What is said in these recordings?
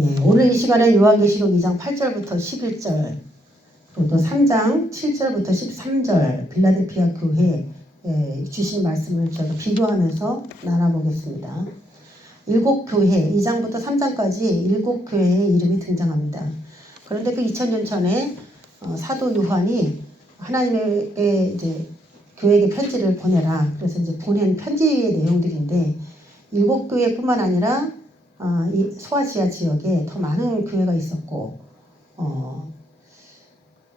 예, 오늘 이 시간에 요한계시록 2장 8절부터 11절, 그리고 또 3장 7절부터 13절 빌라델피아 교회에 주신 말씀을 저희가 비교하면서 나눠보겠습니다. 7교회, 2장부터 3장까지 7교회의 이름이 등장합니다. 그런데 그 2000년 전에 사도 요한이 하나님의 이제 교회에게 편지를 보내라. 그래서 이제 보낸 편지의 내용들인데 7교회뿐만 아니라 이 소아시아 지역에 더 많은 교회가 있었고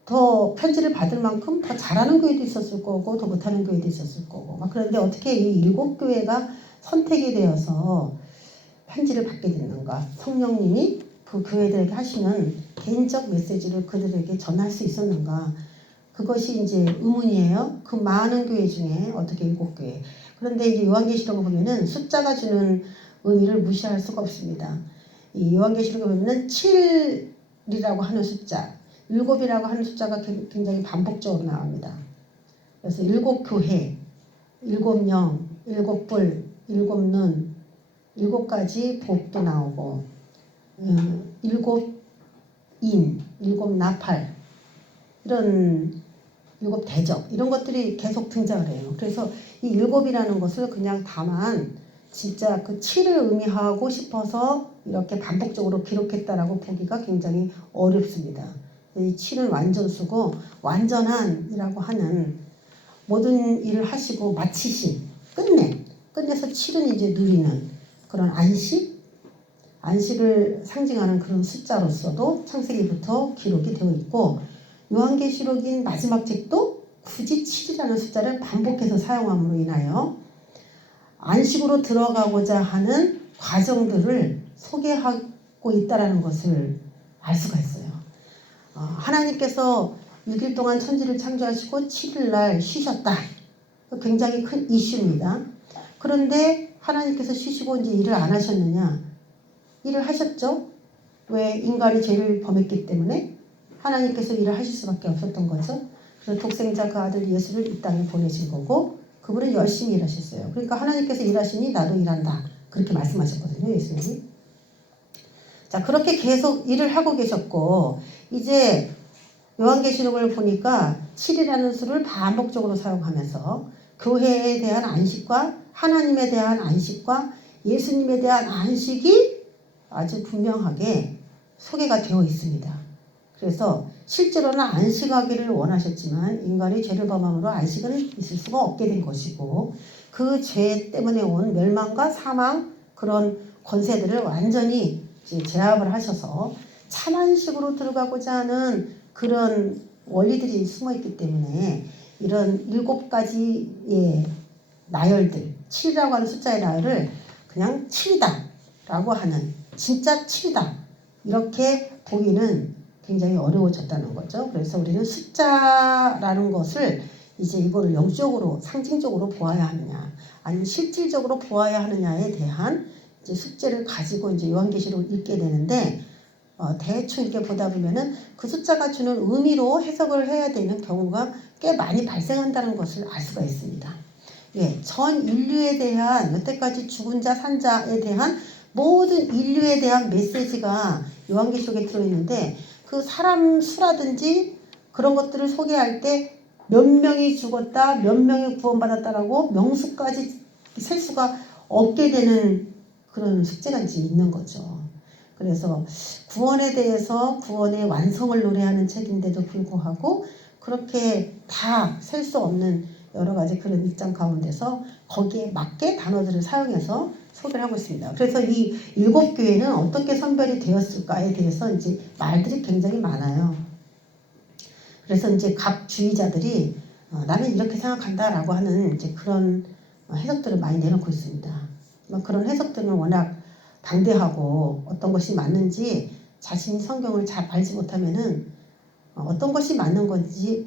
더 편지를 받을 만큼 더 잘하는 교회도 있었을 거고 더 못하는 교회도 있었을 거고 그런데 어떻게 이 7교회가 선택이 되어서 편지를 받게 됐는가? 성령님이 그 교회들에게 하시는 개인적 메시지를 그들에게 전할 수 있었는가? 그것이 이제 의문이에요. 그 많은 교회 중에 어떻게 7교회? 그런데 이제 요한계시록을 보면은 숫자가 주는 의미를 무시할 수가 없습니다. 이 요한계시록에 보면은 7이라고 하는 숫자, 7이라고 하는 숫자가 굉장히 반복적으로 나옵니다. 그래서 7교회, 7영, 7뿔, 7눈, 7가지 복도 나오고 7인, 7나팔 이런 7대적 이런 것들이 계속 등장을 해요. 그래서 이 7이라는 것을 그냥 다만 진짜 그 7을 의미하고 싶어서 이렇게 반복적으로 기록했다라고 보기가 굉장히 어렵습니다. 이 7은 완전수고 완전한이라고 하는 모든 일을 하시고 마치신 끝내서 7은 이제 누리는 그런 안식을 상징하는 그런 숫자로서도 창세기부터 기록이 되어 있고 요한계시록인 마지막 책도 굳이 7이라는 숫자를 반복해서 사용함으로 인하여 안식으로 들어가고자 하는 과정들을 소개하고 있다는 것을 알 수가 있어요. 하나님께서 6일 동안 천지를 창조하시고 7일날 쉬셨다. 굉장히 큰 이슈입니다. 그런데 하나님께서 쉬시고 이제 일을 안 하셨느냐? 일을 하셨죠. 왜? 인간이 죄를 범했기 때문에 하나님께서 일을 하실 수밖에 없었던 거죠. 그래서 독생자 그 아들 예수를 이 땅에 보내신 거고 그분은 열심히 일하셨어요. 그러니까 하나님께서 일하시니 나도 일한다. 그렇게 말씀하셨거든요. 예수님이. 자, 그렇게 계속 일을 하고 계셨고 이제 요한계시록을 보니까 7이라는 수를 반복적으로 사용하면서 교회에 대한 안식과 하나님에 대한 안식과 예수님에 대한 안식이 아주 분명하게 소개가 되어 있습니다. 그래서 실제로는 안식하기를 원하셨지만 인간이 죄를 범함으로 안식은 있을 수가 없게 된 것이고 그 죄 때문에 온 멸망과 사망 그런 권세들을 완전히 제압을 하셔서 참안식으로 들어가고자 하는 그런 원리들이 숨어있기 때문에 이런 7가지의 나열들 7이라고 하는 숫자의 나열을 그냥 7이다 라고 하는 진짜 7이다 이렇게 보기는 굉장히 어려워졌다는 거죠. 그래서 우리는 숫자라는 것을 이제 이거를 영적으로 상징적으로 보아야 하느냐 아니면 실질적으로 보아야 하느냐에 대한 이제 숙제를 가지고 이제 요한계시록을 읽게 되는데 대충 이렇게 보다 보면은 그 숫자가 주는 의미로 해석을 해야 되는 경우가 꽤 많이 발생한다는 것을 알 수가 있습니다. 예, 전 인류에 대한 여태까지 죽은 자, 산 자에 대한 모든 인류에 대한 메시지가 요한계시록에 들어있는데 그 사람 수라든지 그런 것들을 소개할 때 몇 명이 죽었다, 몇 명이 구원받았다라고 명수까지 셀 수가 없게 되는 그런 숙제가 이제 있는 거죠. 그래서 구원에 대해서 구원의 완성을 노래하는 책인데도 불구하고 그렇게 다 셀 수 없는 여러 가지 그런 입장 가운데서 거기에 맞게 단어들을 사용해서 소개를 하고 있습니다. 그래서 이 7교회는 어떻게 선별이 되었을까에 대해서 이제 말들이 굉장히 많아요. 그래서 이제 각 주의자들이 나는 이렇게 생각한다라고 하는 이제 그런 해석들을 많이 내놓고 있습니다. 그런 해석들은 워낙 방대하고 어떤 것이 맞는지 자신이 성경을 잘 알지 못하면은 어떤 것이 맞는 건지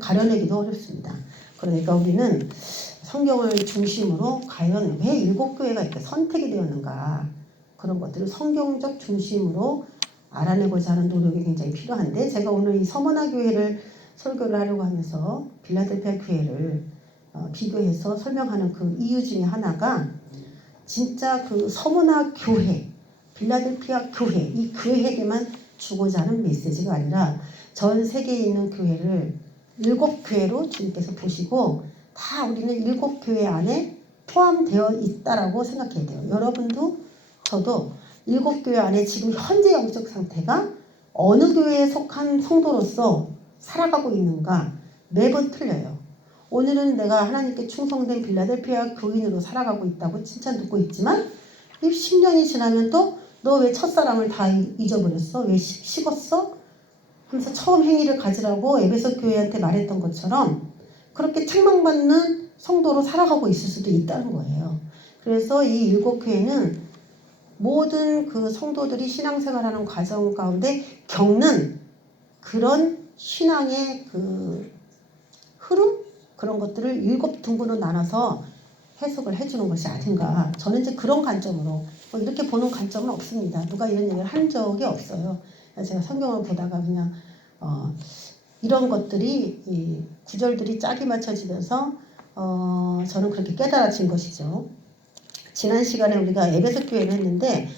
가려내기도 어렵습니다. 그러니까 우리는 성경을 중심으로 과연 왜 7교회가 이렇게 선택이 되었는가 그런 것들을 성경적 중심으로 알아내고자 하는 노력이 굉장히 필요한데 제가 오늘 이 서머나 교회를 설교를 하려고 하면서 빌라델피아 교회를 비교해서 설명하는 그 이유 중에 하나가 진짜 그 서머나 교회 빌라델피아 교회, 이 교회에게만 주고자 하는 메시지가 아니라 전 세계에 있는 교회를 7교회로 주님께서 보시고 다 우리는 7교회 안에 포함되어 있다라고 생각해야 돼요. 여러분도 저도 7교회 안에 지금 현재 영적 상태가 어느 교회에 속한 성도로서 살아가고 있는가 매번 틀려요. 오늘은 내가 하나님께 충성된 빌라델피아 교인으로 살아가고 있다고 칭찬 듣고 있지만 10년이 지나면 또 너 왜 첫사랑을 다 잊어버렸어? 왜 식었어? 하면서 처음 행위를 가지라고 에베소 교회한테 말했던 것처럼 그렇게 책망받는 성도로 살아가고 있을 수도 있다는 거예요. 그래서 이 7교회는 모든 그 성도들이 신앙생활하는 과정 가운데 겪는 그런 신앙의 그 흐름? 그런 것들을 7등분으로 나눠서 해석을 해주는 것이 아닌가. 저는 이제 그런 관점으로 이렇게 보는 관점은 없습니다. 누가 이런 얘기를 한 적이 없어요. 제가 성경을 보다가 그냥 이런 것들이 이 구절들이 짝이 맞춰지면서 저는 그렇게 깨달아진 것이죠. 지난 시간에 우리가 에베소 교회를 했는데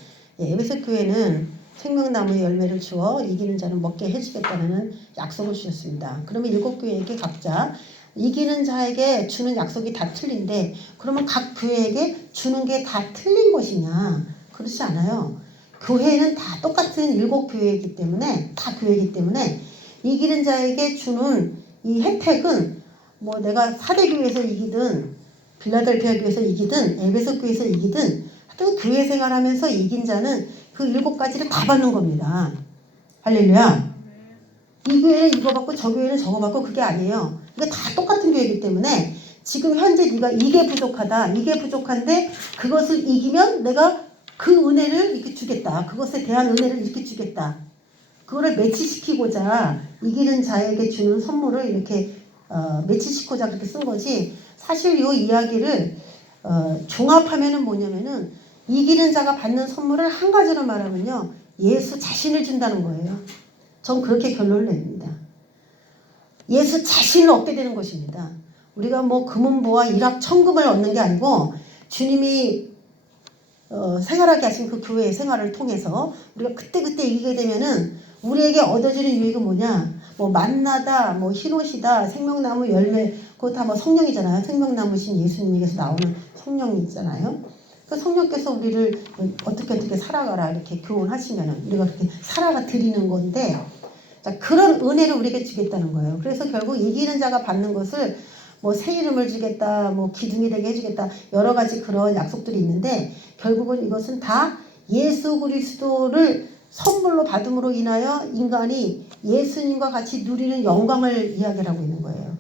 에베소 교회는 생명나무의 열매를 주어 이기는 자는 먹게 해주겠다는 약속을 주셨습니다. 그러면 7교회에게 각자 이기는 자에게 주는 약속이 다 틀린데 그러면 각 교회에게 주는 게 다 틀린 것이냐? 그렇지 않아요. 교회는 다 똑같은 7교회이기 때문에 다 교회이기 때문에 이기는 자에게 주는 이 혜택은 뭐 내가 사대교회에서 이기든 빌라델피아 교회에서 이기든 에베소 교회에서 이기든 하여튼 교회 생활하면서 이긴 자는 그 7가지를 다 받는 겁니다. 할렐루야. 이 교회는 이거 받고 저 교회는 저거 받고 그게 아니에요. 이게 다 똑같은 교회이기 때문에 지금 현재 네가 이게 부족하다. 이게 부족한데 그것을 이기면 내가 그 은혜를 이렇게 주겠다. 그것에 대한 은혜를 이렇게 주겠다. 그거를 매치시키고자 이기는 자에게 주는 선물을 이렇게 매치시키고자 그렇게 쓴 거지. 사실 이 이야기를 종합하면은 뭐냐면은 이기는 자가 받는 선물을 한 가지로 말하면요. 예수 자신을 준다는 거예요. 전 그렇게 결론을 냅니다. 예수 자신을 얻게 되는 것입니다. 우리가 뭐 금은보화 일확천금을 얻는 게 아니고 주님이 생활하게 하신 그 교회의 생활을 통해서 우리가 그때그때 이기게 되면은 우리에게 얻어지는 유익은 뭐냐? 뭐 만나다, 뭐 흰옷이다, 생명나무 열매, 그거 다 뭐 성령이잖아요. 생명나무신 예수님에게서 나오는 성령이잖아요. 그 성령께서 우리를 어떻게 살아가라 이렇게 교훈하시면은 우리가 그렇게 살아가 드리는 건데, 자, 그런 은혜를 우리에게 주겠다는 거예요. 그래서 결국 이기는 자가 받는 것을 뭐 새 이름을 주겠다, 뭐 기둥이 되게 해주겠다, 여러 가지 그런 약속들이 있는데 결국은 이것은 다 예수 그리스도를 선물로 받음으로 인하여 인간이 예수님과 같이 누리는 영광을 이야기하고 있는 거예요.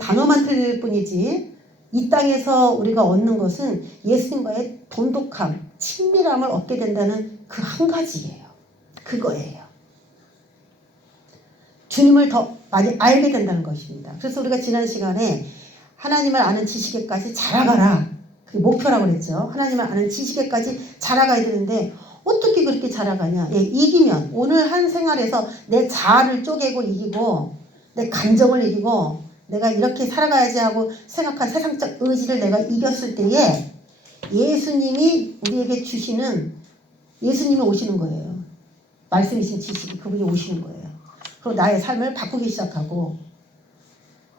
단어만 틀릴 뿐이지 이 땅에서 우리가 얻는 것은 예수님과의 돈독함, 친밀함을 얻게 된다는 그 한 가지예요. 그거예요. 주님을 더 많이 알게 된다는 것입니다. 그래서 우리가 지난 시간에 하나님을 아는 지식에까지 자라가라. 그게 목표라고 그랬죠. 하나님을 아는 지식에까지 자라가야 되는데 어떻게 그렇게 자라가냐. 예, 이기면 오늘 한 생활에서 내 자아를 쪼개고 이기고 내 감정을 이기고 내가 이렇게 살아가야지 하고 생각한 세상적 의지를 내가 이겼을 때에 예수님이 우리에게 주시는 예수님이 오시는 거예요. 말씀이신 지식이 그분이 오시는 거예요. 그리고 나의 삶을 바꾸기 시작하고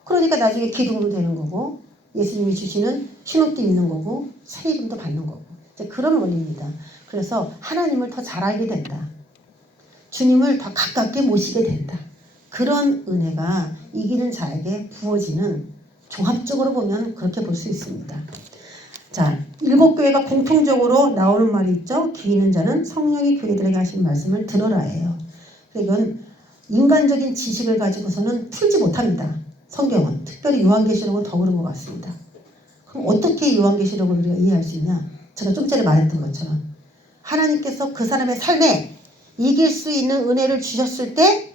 그러니까 나중에 기둥도 되는 거고 예수님이 주시는 신옷도 입는 거고 새 이름도 받는 거고 이제 그런 원리입니다. 그래서 하나님을 더 잘 알게 된다. 주님을 더 가깝게 모시게 된다. 그런 은혜가 이기는 자에게 부어지는 종합적으로 보면 그렇게 볼 수 있습니다. 자, 7교회가 공통적으로 나오는 말이 있죠. 귀 있는 자는 성령이 교회들에게 하신 말씀을 들어라예요. 이건 인간적인 지식을 가지고서는 풀지 못합니다. 성경은. 특별히 요한계시록은 더 그런 것 같습니다. 그럼 어떻게 요한계시록을 우리가 이해할 수 있냐? 제가 좀 전에 말했던 것처럼 하나님께서 그 사람의 삶에 이길 수 있는 은혜를 주셨을 때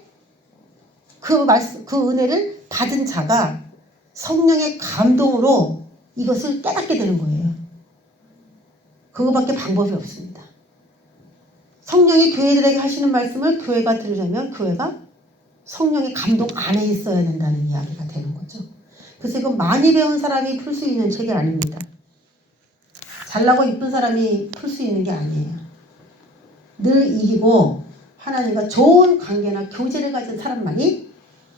그 은혜를 받은 자가 성령의 감동으로 이것을 깨닫게 되는 거예요. 그거밖에 방법이 없습니다. 성령이 교회들에게 하시는 말씀을 교회가 들으려면 교회가 성령의 감동 안에 있어야 된다는 이야기가 되는 거죠. 그래서 이건 많이 배운 사람이 풀 수 있는 책이 아닙니다. 잘나고 이쁜 사람이 풀 수 있는 게 아니에요. 늘 이기고 하나님과 좋은 관계나 교제를 가진 사람만이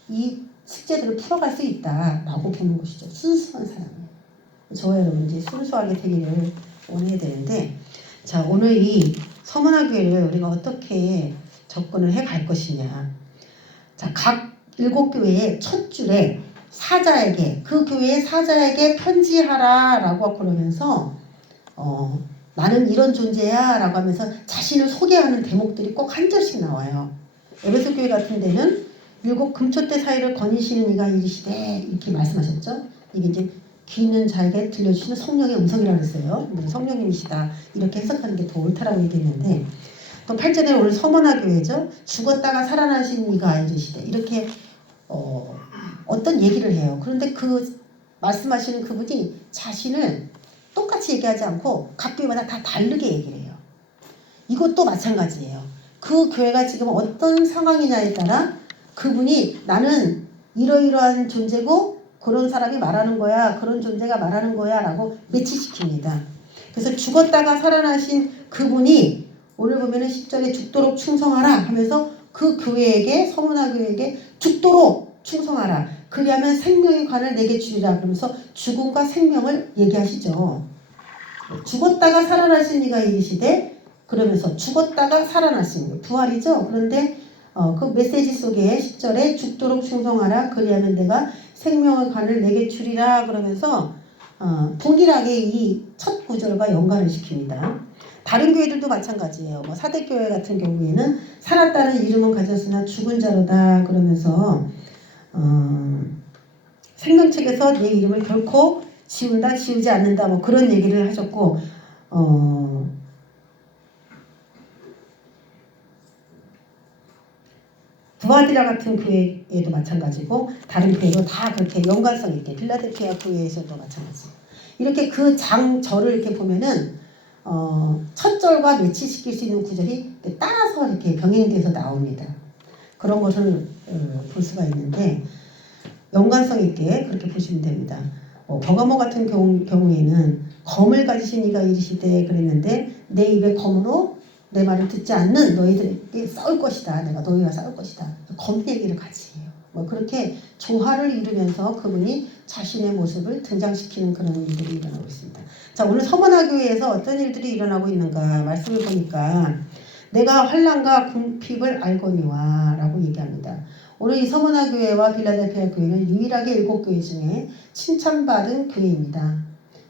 이 숙제들을 풀어갈 수 있다라고 보는 것이죠. 순수한 사람. 저와 여러분 이제 순수하게 되기를 원해야 되는데, 자, 오늘 이 서문화 교회를 우리가 어떻게 접근을 해 갈 것이냐. 자, 각 7교회의 첫 줄에 사자에게, 그 교회의 사자에게 편지하라 라고 그러면서 나는 이런 존재야 라고 하면서 자신을 소개하는 대목들이 꼭 한 절씩 나와요. 에베소 교회 같은 데는 7 금초대 사이를 거니시는 이가 이르시되 이렇게 말씀하셨죠. 이게 이제 귀 있는 자에게 들려주시는 성령의 음성이라고 했어요. 성령님이시다 이렇게 해석하는 게 더 옳다라고 얘기했는데, 또 8절에 오늘 서문화 교회죠. 죽었다가 살아나신 이가 이르시되 이렇게 어떤 얘기를 해요. 그런데 그 말씀하시는 그분이 자신을 똑같이 얘기하지 않고 각 교회마다 다 다르게 얘기를 해요. 이것도 마찬가지예요. 그 교회가 지금 어떤 상황이냐에 따라 그분이 나는 이러이러한 존재고 그런 사람이 말하는 거야, 그런 존재가 말하는 거야 라고 매치시킵니다. 그래서 죽었다가 살아나신 그분이 오늘 보면은 10절에 죽도록 충성하라 하면서 그 교회에게, 서문화 교회에게 죽도록 충성하라. 그리하면 생명의 관을 내게 주리라. 그러면서 죽음과 생명을 얘기하시죠. 죽었다가 살아나신 이가 이르시되, 그러면서 죽었다가 살아나신 부활이죠. 그런데 그 메시지 속에 10절에 죽도록 충성하라. 그리하면 내가 생명의 관을 내게 주리라. 그러면서 동일하게 이 첫 구절과 연관을 시킵니다. 다른 교회들도 마찬가지예요. 뭐 사대교회 같은 경우에는 살았다는 이름은 가졌으나 죽은 자로다. 그러면서 생명책에서 내 이름을 결코 지운다, 지우지 않는다. 뭐 그런 얘기를 하셨고, 두아디라 같은 교회에도 마찬가지고 다른 교회도 다 그렇게 연관성 있게, 빌라델피아 교회에서도 마찬가지예요. 이렇게 그 장절을 이렇게 보면은 첫 절과 매치시킬 수 있는 구절이 따라서 이렇게 병행돼서 나옵니다. 그런 것을 볼 수가 있는데 연관성 있게 그렇게 보시면 됩니다. 버가모 같은 경우에는 검을 가지신 이가 이르시되 그랬는데 내 입에 검으로 내 말을 듣지 않는 너희들에게 싸울 것이다. 내가 너희와 싸울 것이다. 검 얘기를 같이 해요. 뭐 그렇게 조화를 이루면서 그분이 자신의 모습을 등장시키는 그런 일들이 일어나고 있습니다. 자, 오늘 서문화 교회에서 어떤 일들이 일어나고 있는가 말씀을 보니까 내가 환난과 궁핍을 알거니와 라고 얘기합니다. 오늘 이 서문화 교회와 빌라델피아 교회는 유일하게 7교회 중에 칭찬받은 교회입니다.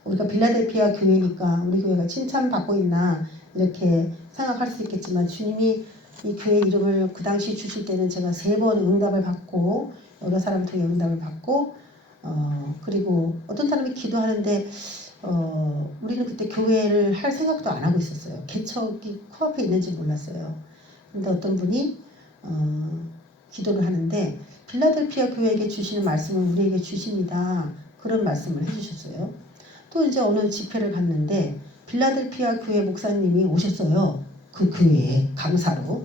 우리가 빌라델피아 교회니까 우리 교회가 칭찬받고 있나 이렇게 생각할 수 있겠지만, 주님이 이 교회 이름을 그 당시 주실 때는 제가 3번 응답을 받고, 여러 사람을 통해 응답을 받고, 그리고 어떤 사람이 기도하는데 우리는 그때 교회를 할 생각도 안 하고 있었어요. 개척이 코앞에 있는지 몰랐어요. 근데 어떤 분이 기도를 하는데 빌라델피아 교회에게 주시는 말씀을 우리에게 주십니다. 그런 말씀을 해주셨어요. 또 이제 어느 집회를 갔는데 빌라델피아 교회 목사님이 오셨어요. 그 교회에 강사로.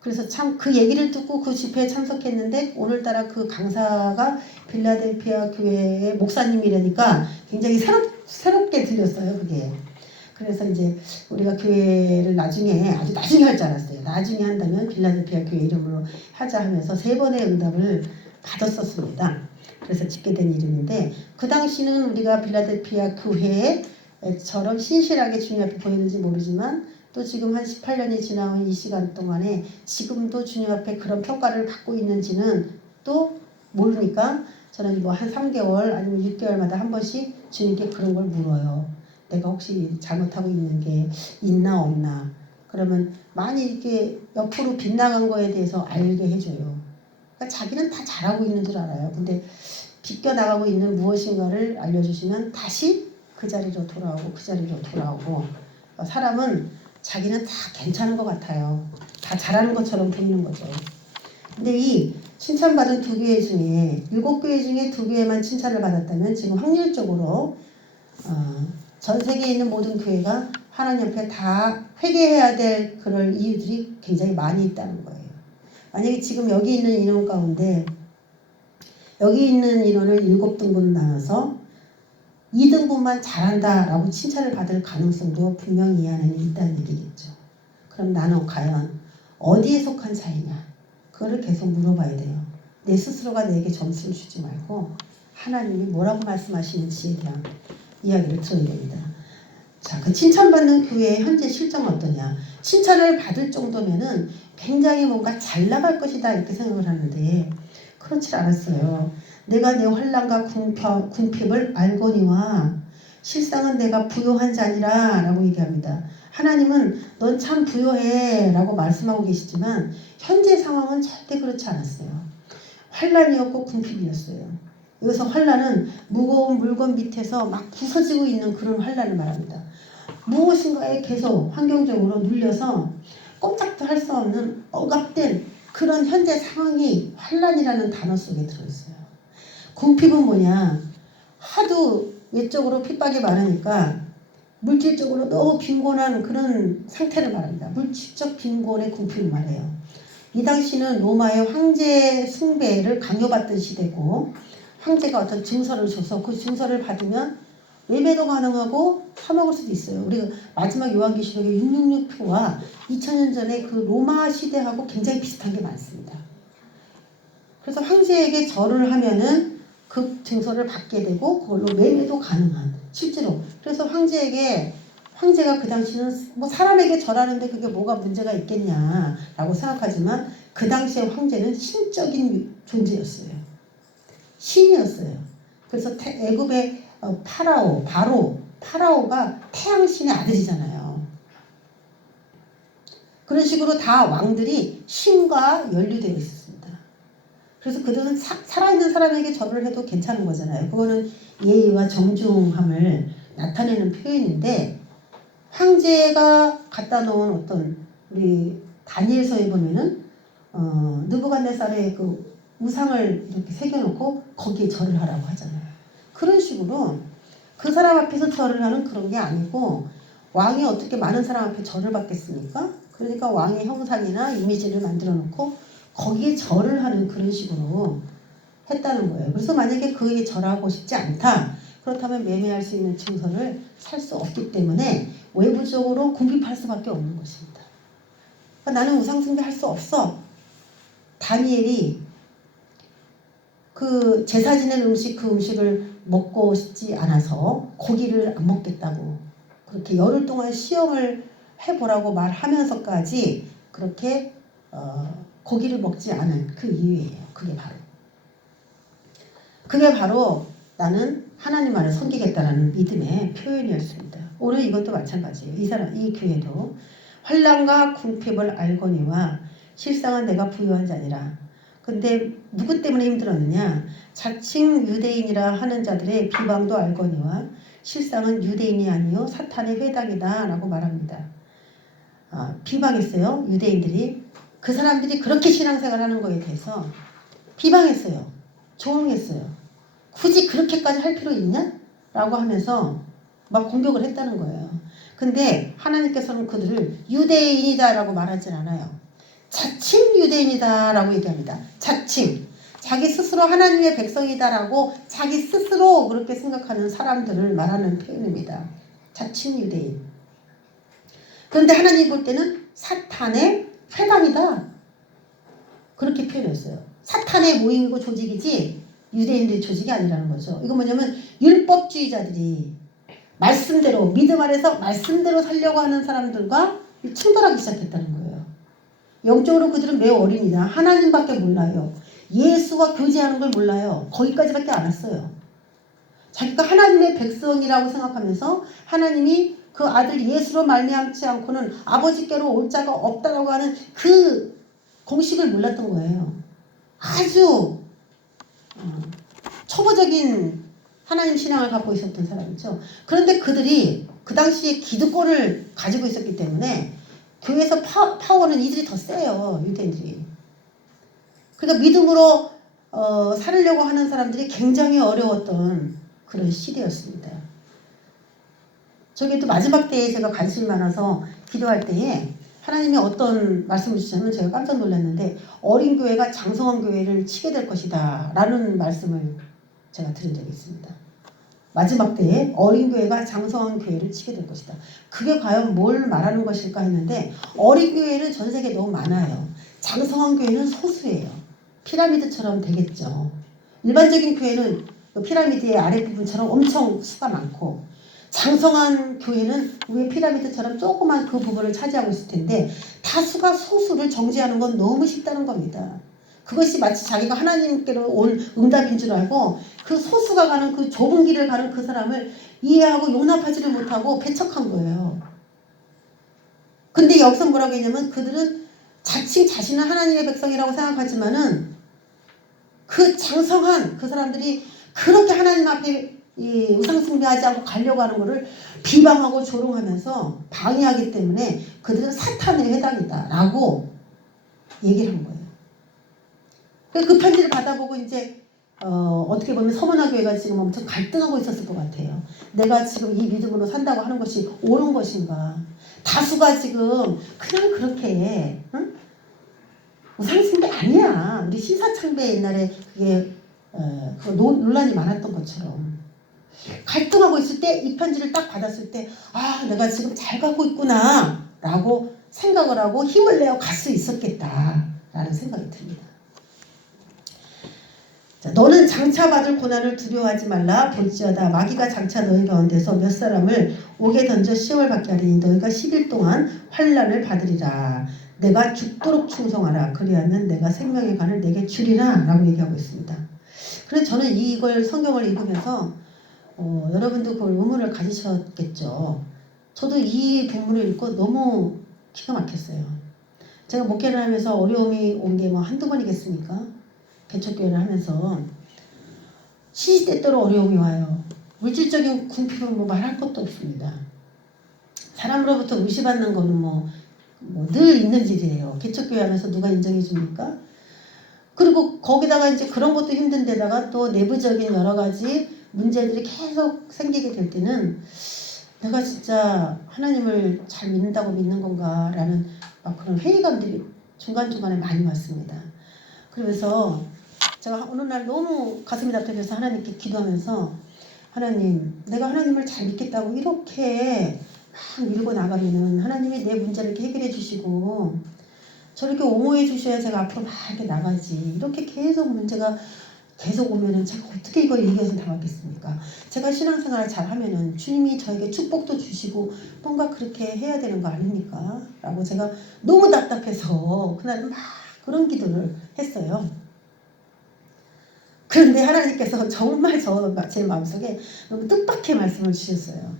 그래서 참 그 얘기를 듣고 그 집회에 참석했는데 오늘따라 그 강사가 빌라델피아 교회의 목사님이라니까 굉장히 새롭게 들렸어요. 그게. 그래서 이제 우리가 교회를 나중에, 아주 나중에 할 줄 알았어요. 나중에 한다면 빌라델피아 교회 이름으로 하자 하면서 3번의 응답을 받았었습니다. 그래서 짓게 된 이름인데, 그 당시는 우리가 빌라델피아 교회처럼 신실하게 주님 앞에 보이는지 모르지만, 또 지금 한 18년이 지나온 이 시간 동안에 지금도 주님 앞에 그런 평가를 받고 있는지는 또 모르니까 저는 뭐 한 3개월 아니면 6개월마다 한 번씩 주님께 그런 걸 물어요. 내가 혹시 잘못하고 있는 게 있나 없나. 그러면 많이 이렇게 옆으로 빗나간 거에 대해서 알게 해줘요. 그러니까 자기는 다 잘하고 있는 줄 알아요. 근데 비껴나가고 있는 무엇인가를 알려주시면 다시 그 자리로 돌아오고 그 자리로 돌아오고, 사람은 자기는 다 괜찮은 것 같아요. 다 잘하는 것처럼 보이는 거죠. 근데 이 칭찬받은 2교회 중에 7교회 중에 2교회만 칭찬을 받았다면 지금 확률적으로 전 세계에 있는 모든 교회가 하나님 앞에 다 회개해야 될 그럴 이유들이 굉장히 많이 있다는 거예요. 만약에 지금 여기 있는 인원 가운데 여기 있는 인원을 7등분 나눠서 2등분만 잘한다라고 칭찬을 받을 가능성도 분명히 이 안에는 있다는 얘기겠죠. 그럼 나는 과연 어디에 속한 자이냐? 그거를 계속 물어봐야 돼요. 내 스스로가 내게 점수를 주지 말고 하나님이 뭐라고 말씀하시는지에 대한 이야기를 들어야 됩니다. 자, 그 칭찬받는 교회의 현재 실정은 어떠냐? 칭찬을 받을 정도면은 굉장히 뭔가 잘 나갈 것이다 이렇게 생각을 하는데 그렇지 않았어요. 내가 내 환난과 궁핍을 알거니와 실상은 내가 부요한 자니라 라고 얘기합니다. 하나님은 넌 참 부요해 라고 말씀하고 계시지만 현재 상황은 절대 그렇지 않았어요. 환난이었고 궁핍이었어요. 여기서 환난은 무거운 물건 밑에서 막 부서지고 있는 그런 환난을 말합니다. 무엇인가에 계속 환경적으로 눌려서 꼼짝도 할 수 없는 억압된 그런 현재 상황이 환난이라는 단어 속에 들어있어요. 궁핍은 뭐냐? 하도 외적으로 핍박이 많으니까 물질적으로 너무 빈곤한 그런 상태를 말합니다. 물질적 빈곤의 궁핍을 말해요. 이 당시는 로마의 황제 숭배를 강요받던 시대고 황제가 어떤 증서를 줘서 그 증서를 받으면 매매도 가능하고 사먹을 수도 있어요. 우리가 마지막 요한계시록의 666표와 2000년 전에 그 로마 시대하고 굉장히 비슷한 게 많습니다. 그래서 황제에게 절을 하면은 그 증서를 받게 되고 그걸로 매매도 가능한 실제로. 그래서 황제가 그 당시는 뭐 사람에게 절하는데 그게 뭐가 문제가 있겠냐라고 생각하지만 그 당시의 황제는 신적인 존재였어요. 신이었어요. 그래서 애굽의 파라오가 태양신의 아들이잖아요. 그런 식으로 다 왕들이 신과 연루되어 있었습니다. 그래서 그들은 살아있는 사람에게 절을 해도 괜찮은 거잖아요. 그거는 예의와 정중함을 나타내는 표현인데 황제가 갖다 놓은 어떤 우리 다니엘서에 보면은 느부갓네살의 그 우상을 이렇게 새겨놓고 거기에 절을 하라고 하잖아요. 그런 식으로 그 사람 앞에서 절을 하는 그런 게 아니고 왕이 어떻게 많은 사람 앞에 절을 받겠습니까? 그러니까 왕의 형상이나 이미지를 만들어 놓고 거기에 절을 하는 그런 식으로 했다는 거예요. 그래서 만약에 그에 절하고 싶지 않다. 그렇다면 매매할 수 있는 증서를 살 수 없기 때문에 외부적으로 궁핍할 수밖에 없는 것입니다. 그러니까 나는 우상 숭배할 수 없어. 다니엘이 그 제사 지낸 음식 그 음식을 먹고 싶지 않아서 고기를 안 먹겠다고 그렇게 열흘 동안 시험을 해보라고 말하면서까지 그렇게 고기를 먹지 않은 그 이유예요. 그게 바로 나는 하나님 안을 섬기겠다라는 믿음의 표현이었습니다. 오늘 이것도 마찬가지예요. 이 교회도 환난과 궁핍을 알거니와 실상은 내가 부유한 자니라. 근데 누구 때문에 힘들었느냐? 자칭 유대인이라 하는 자들의 비방도 알거니와 실상은 유대인이 아니요 사탄의 회당이다 라고 말합니다. 비방했어요. 유대인들이. 그 사람들이 그렇게 신앙생활 하는 거에 대해서 비방했어요. 조롱했어요. 굳이 그렇게까지 할 필요 있냐? 라고 하면서 막 공격을 했다는 거예요. 근데 하나님께서는 그들을 유대인이다 라고 말하진 않아요. 자칭 유대인이다 라고 얘기합니다. 자칭. 자기 스스로 하나님의 백성이다 라고 자기 스스로 그렇게 생각하는 사람들을 말하는 표현입니다. 자칭 유대인. 그런데 하나님 볼 때는 사탄의 회당이다. 그렇게 표현했어요. 사탄의 모임이고 조직이지 유대인들의 조직이 아니라는 거죠. 이건 뭐냐면 율법주의자들이 말씀대로 믿음 아래서 말씀대로 살려고 하는 사람들과 충돌하기 시작했다는 거예요. 영적으로 그들은 매우 어립니다. 하나님밖에 몰라요. 예수와 교제하는 걸 몰라요. 거기까지밖에 안 왔어요. 자기가 하나님의 백성이라고 생각하면서 하나님이 그 아들 예수로 말미암지 않고는 아버지께로 올 자가 없다라고 하는 그 공식을 몰랐던 거예요. 아주 초보적인 하나님 신앙을 갖고 있었던 사람이죠. 그런데 그들이 그 당시에 기득권을 가지고 있었기 때문에 교회에서 파워는 이들이 더 세요. 유대인들이. 그러니까 믿음으로 살으려고 하는 사람들이 굉장히 어려웠던 그런 시대였습니다. 저게 또 마지막 때에 제가 관심이 많아서 기도할 때에 하나님이 어떤 말씀을 주시냐면 제가 깜짝 놀랐는데 어린 교회가 장성한 교회를 치게 될 것이다 라는 말씀을 제가 들은 적이 있습니다. 마지막 때에 어린 교회가 장성한 교회를 치게 될 것이다. 그게 과연 뭘 말하는 것일까 했는데 어린 교회는 전 세계에 너무 많아요. 장성한 교회는 소수예요. 피라미드처럼 되겠죠. 일반적인 교회는 그 피라미드의 아랫부분처럼 엄청 수가 많고 장성한 교회는 위에 피라미드처럼 조그만 그 부분을 차지하고 있을 텐데 다수가 소수를 정죄하는 건 너무 쉽다는 겁니다. 그것이 마치 자기가 하나님께로 온 응답인 줄 알고 그 소수가 가는 그 좁은 길을 가는 그 사람을 이해하고 용납하지를 못하고 배척한 거예요. 근데 여기서 뭐라고 했냐면 그들은 자칭 자신은 하나님의 백성이라고 생각하지만은 그 장성한 그 사람들이 그렇게 하나님 앞에 이 우상숭배하지 않고 가려고 하는 것을 비방하고 조롱하면서 방해하기 때문에 그들은 사탄의 회당이다 라고 얘기를 한 거예요. 그 편지를 받아보고 이제 어떻게 보면 서문화 교회가 지금 엄청 갈등하고 있었을 것 같아요. 내가 지금 이 믿음으로 산다고 하는 것이 옳은 것인가. 다수가 지금 그냥 그렇게 응? 우상숭배 아니야. 우리 신사창배 옛날에 그게 그 논란이 많았던 것처럼 갈등하고 있을 때 이 편지를 딱 받았을 때 아 내가 지금 잘 가고 있구나 라고 생각을 하고 힘을 내어 갈 수 있었겠다 라는 생각이 듭니다. 자, 너는 장차받을 고난을 두려워하지 말라. 볼지어다 마귀가 장차 너희 가운데서 몇 사람을 옥에 던져 시험을 받게 하리니 너희가 10일 동안 환난을 받으리라. 내가 죽도록 충성하라. 그리하면 내가 생명의 관을 내게 주리라 라고 얘기하고 있습니다. 그래서 저는 이걸 성경을 읽으면서 여러분도 그걸 의문을 가지셨겠죠. 저도 이 본문을 읽고 너무 기가 막혔어요. 제가 목회를 하면서 어려움이 온 게 뭐 한두 번이겠습니까? 개척교회를 하면서 시시때때로 어려움이 와요. 물질적인 궁핍은 뭐 말할 것도 없습니다. 사람으로부터 무시받는 거는 뭐 늘 있는 일이에요. 개척교회 하면서 누가 인정해 줍니까? 그리고 거기다가 이제 그런 것도 힘든데다가 또 내부적인 여러 가지 문제들이 계속 생기게 될 때는 내가 진짜 하나님을 잘 믿는다고 믿는 건가 라는 막 그런 회의감들이 중간중간에 많이 왔습니다. 그러면서 제가 어느 날 너무 가슴이 답답해서 하나님께 기도하면서 하나님 내가 하나님을 잘 믿겠다고 이렇게 막 밀고 나가면은 하나님이 내 문제를 이렇게 해결해 주시고 저렇게 옹호해 주셔야 제가 앞으로 막 이렇게 나가지 이렇게 계속 문제가 계속 오면은 제가 어떻게 이걸 이겨서 나가겠습니까? 제가 신앙생활을 잘 하면은 주님이 저에게 축복도 주시고 뭔가 그렇게 해야 되는 거 아닙니까? 라고 제가 너무 답답해서 그날은 막 그런 기도를 했어요. 그런데 하나님께서 정말 제 마음속에 너무 뜻밖의 말씀을 주셨어요.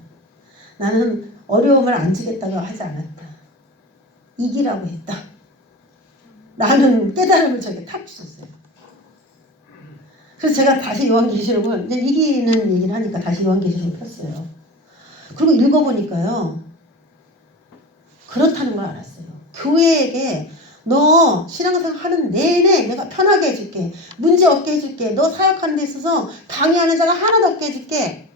나는 어려움을 안 주겠다고 하지 않았다. 이기라고 했다. 라는 깨달음을 저에게 탁 주셨어요. 그래서 제가 다시 요한계시록을 이제 이기는 얘기를 하니까 다시 요한계시록을 폈어요. 그리고 읽어보니까요. 그렇다는 걸 알았어요. 교회에게 너 신앙생활 하는 내내 내가 편하게 해줄게. 문제 없게 해줄게. 너 사역하는 데 있어서 방해하는 자가 하나도 없게 해줄게.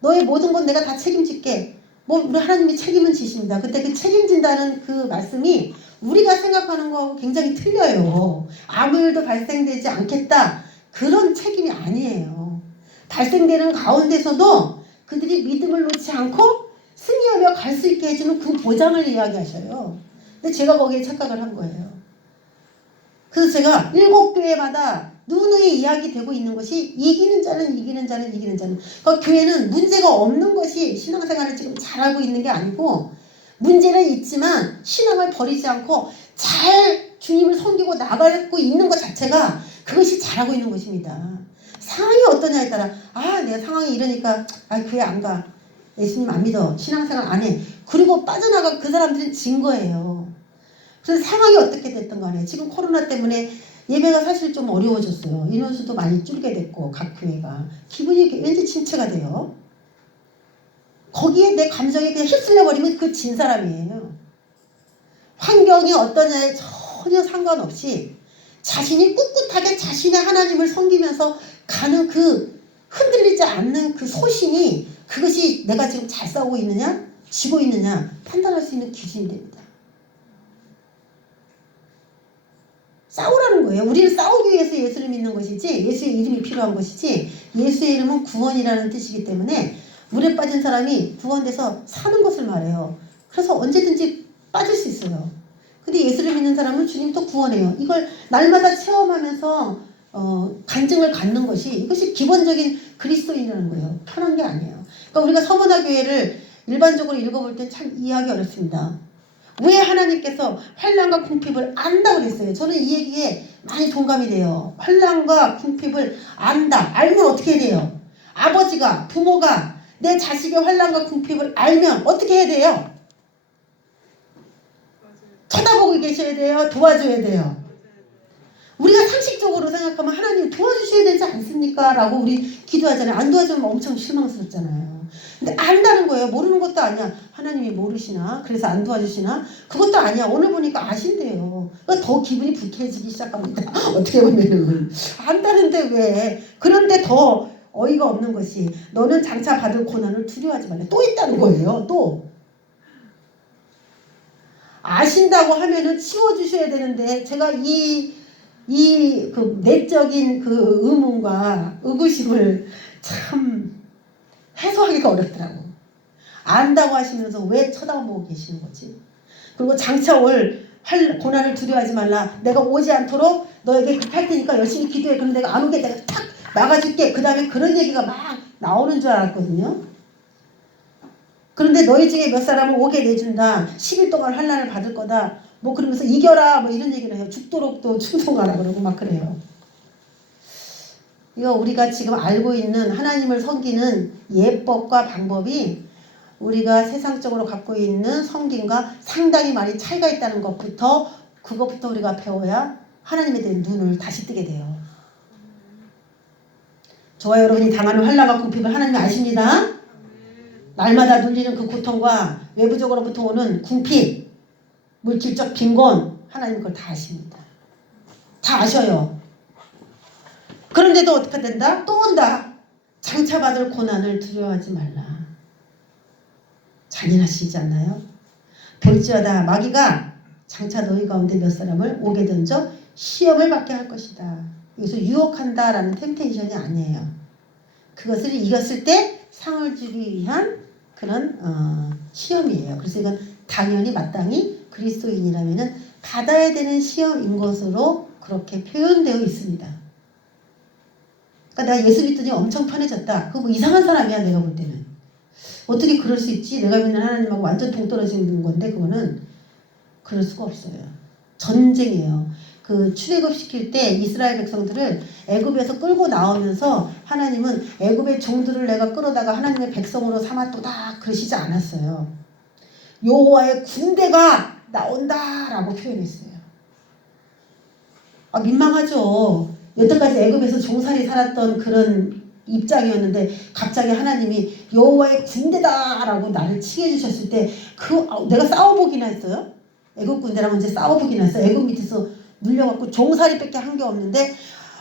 너의 모든 건 내가 다 책임질게. 뭐 우리 하나님이 책임은 지십니다. 그때 그 책임진다는 그 말씀이 우리가 생각하는 거하고 굉장히 틀려요. 아무 일도 발생되지 않겠다. 그런 책임이 아니에요. 발생되는 가운데서도 그들이 믿음을 놓지 않고 승리하며 갈 수 있게 해주는 그 보장을 이야기하셔요. 근데 제가 거기에 착각을 한 거예요. 그래서 제가 7교회마다 누누이 이야기되고 있는 것이 이기는 자는 이기는 자는 이기는 자는. 그러니까 교회는 문제가 없는 것이 신앙생활을 지금 잘하고 있는 게 아니고 문제는 있지만 신앙을 버리지 않고 잘 주님을 섬기고 나가고 있는 것 자체가 그것이 잘하고 있는 것입니다. 상황이 어떠냐에 따라 내가 상황이 이러니까 교회 안 가. 예수님 안 믿어. 신앙생활 안 해. 그리고 빠져나가 그 사람들은 진 거예요. 그래서 상황이 어떻게 됐든 간에 지금 코로나 때문에 예배가 사실 좀 어려워졌어요. 인원수도 많이 줄게 됐고 각 교회가 기분이 왠지 침체가 돼요. 거기에 내 감정이 그냥 휩쓸려 버리면 그 진 사람이에요. 환경이 어떠냐에 전혀 상관없이 자신이 꿋꿋하게 자신의 하나님을 섬기면서 가는 그 흔들리지 않는 그 소신이 그것이 내가 지금 잘 싸우고 있느냐 지고 있느냐 판단할 수 있는 기준이 됩니다. 싸우라는 거예요. 우리는 싸우기 위해서 예수를 믿는 것이지 예수의 이름이 필요한 것이지 예수의 이름은 구원이라는 뜻이기 때문에 물에 빠진 사람이 구원돼서 사는 것을 말해요. 그래서 언제든지 빠질 수 있어요. 근데 예수를 믿는 사람은 주님 또 구원해요. 이걸 날마다 체험하면서 간증을 갖는 것이 이것이 기본적인 그리스도인이라는 거예요. 편한 게 아니에요. 그러니까 우리가 서문화 교회를 일반적으로 읽어볼 땐 참 이해하기 어렵습니다. 왜 하나님께서 환난과 궁핍을 안다고 그랬어요? 저는 이 얘기에 많이 동감이 돼요. 환난과 궁핍을 안다. 알면 어떻게 돼요? 아버지가, 부모가 내 자식의 환난과 궁핍을 알면 어떻게 해야 돼요? 쳐다보고 계셔야 돼요? 도와줘야 돼요? 우리가 상식적으로 생각하면 하나님 도와주셔야 되지 않습니까? 라고 우리 기도하잖아요. 안 도와주면 엄청 실망스럽잖아요. 근데 안다는 거예요. 모르는 것도 아니야. 하나님이 모르시나? 그래서 안 도와주시나? 그것도 아니야. 오늘 보니까 아신대요. 그러니까 더 기분이 불쾌해지기 시작합니다. 어떻게 보면은. 안다는데 왜? 그런데 더 어이가 없는 것이 너는 장차 받을 고난을 두려워하지 말래. 또 있다는 거예요. 또. 아신다고 하면은 치워주셔야 되는데 제가 그 내적인 그 의문과 의구심을 참 해소하기가 어렵더라고. 안다고 하시면서 왜 쳐다보고 계시는 거지? 그리고 장차 올 고난을 두려워하지 말라. 내가 오지 않도록 너에게 급할 테니까 열심히 기도해. 그럼 내가 안 오게 내가 탁 막아줄게. 그 다음에 그런 얘기가 막 나오는 줄 알았거든요. 그런데 너희 중에 몇 사람은 오게 내준다. 10일 동안 환난을 받을 거다. 뭐 그러면서 이겨라 뭐 이런 얘기를 해요. 죽도록 또 충성하라 그러고 막 그래요. 이거 우리가 지금 알고 있는 하나님을 섬기는 예법과 방법이 우리가 세상적으로 갖고 있는 성김과 상당히 많이 차이가 있다는 것부터 그것부터 우리가 배워야 하나님에 대한 눈을 다시 뜨게 돼요. 저와 여러분이 당하는 환난과 궁핍을 하나님이 아십니다. 날마다 눌리는 그 고통과 외부적으로부터 오는 궁핍, 물질적 빈곤 하나님 그걸 다 아십니다. 다 아셔요. 그런데도 어떻게 된다? 또 온다. 장차 받을 고난을 두려워하지 말라. 잔인하시지 않나요? 볼지어다 마귀가 장차 너희 가운데 몇 사람을 오게 던져 시험을 받게 할 것이다. 여기서 유혹한다라는 템테이션이 아니에요. 그것을 이겼을 때 상을 주기 위한 그런 시험이에요. 그래서 이건 당연히 마땅히 그리스도인이라면은 받아야 되는 시험인 것으로 그렇게 표현되어 있습니다. 그러니까 내가 예수 믿더니 엄청 편해졌다. 그거 뭐 이상한 사람이야 내가 볼 때는. 어떻게 그럴 수 있지? 내가 믿는 하나님하고 완전 동떨어지는 건데 그거는 그럴 수가 없어요. 전쟁이에요. 그 출애굽시킬 때 이스라엘 백성들을 애굽에서 끌고 나오면서 하나님은 애굽의 종들을 내가 끌어다가 하나님의 백성으로 삼았도다 그러시지 않았어요. 여호와의 군대가 나온다라고 표현했어요. 민망하죠. 여태까지 애굽에서 종살이 살았던 그런 입장이었는데 갑자기 하나님이 여호와의 군대다라고 나를 칭해 주셨을 때 내가 싸워보기나 했어요. 애굽 군대랑 언제 싸워보기나 했어요. 애굽 밑에서 눌려갖고 종살이밖에 한 게 없는데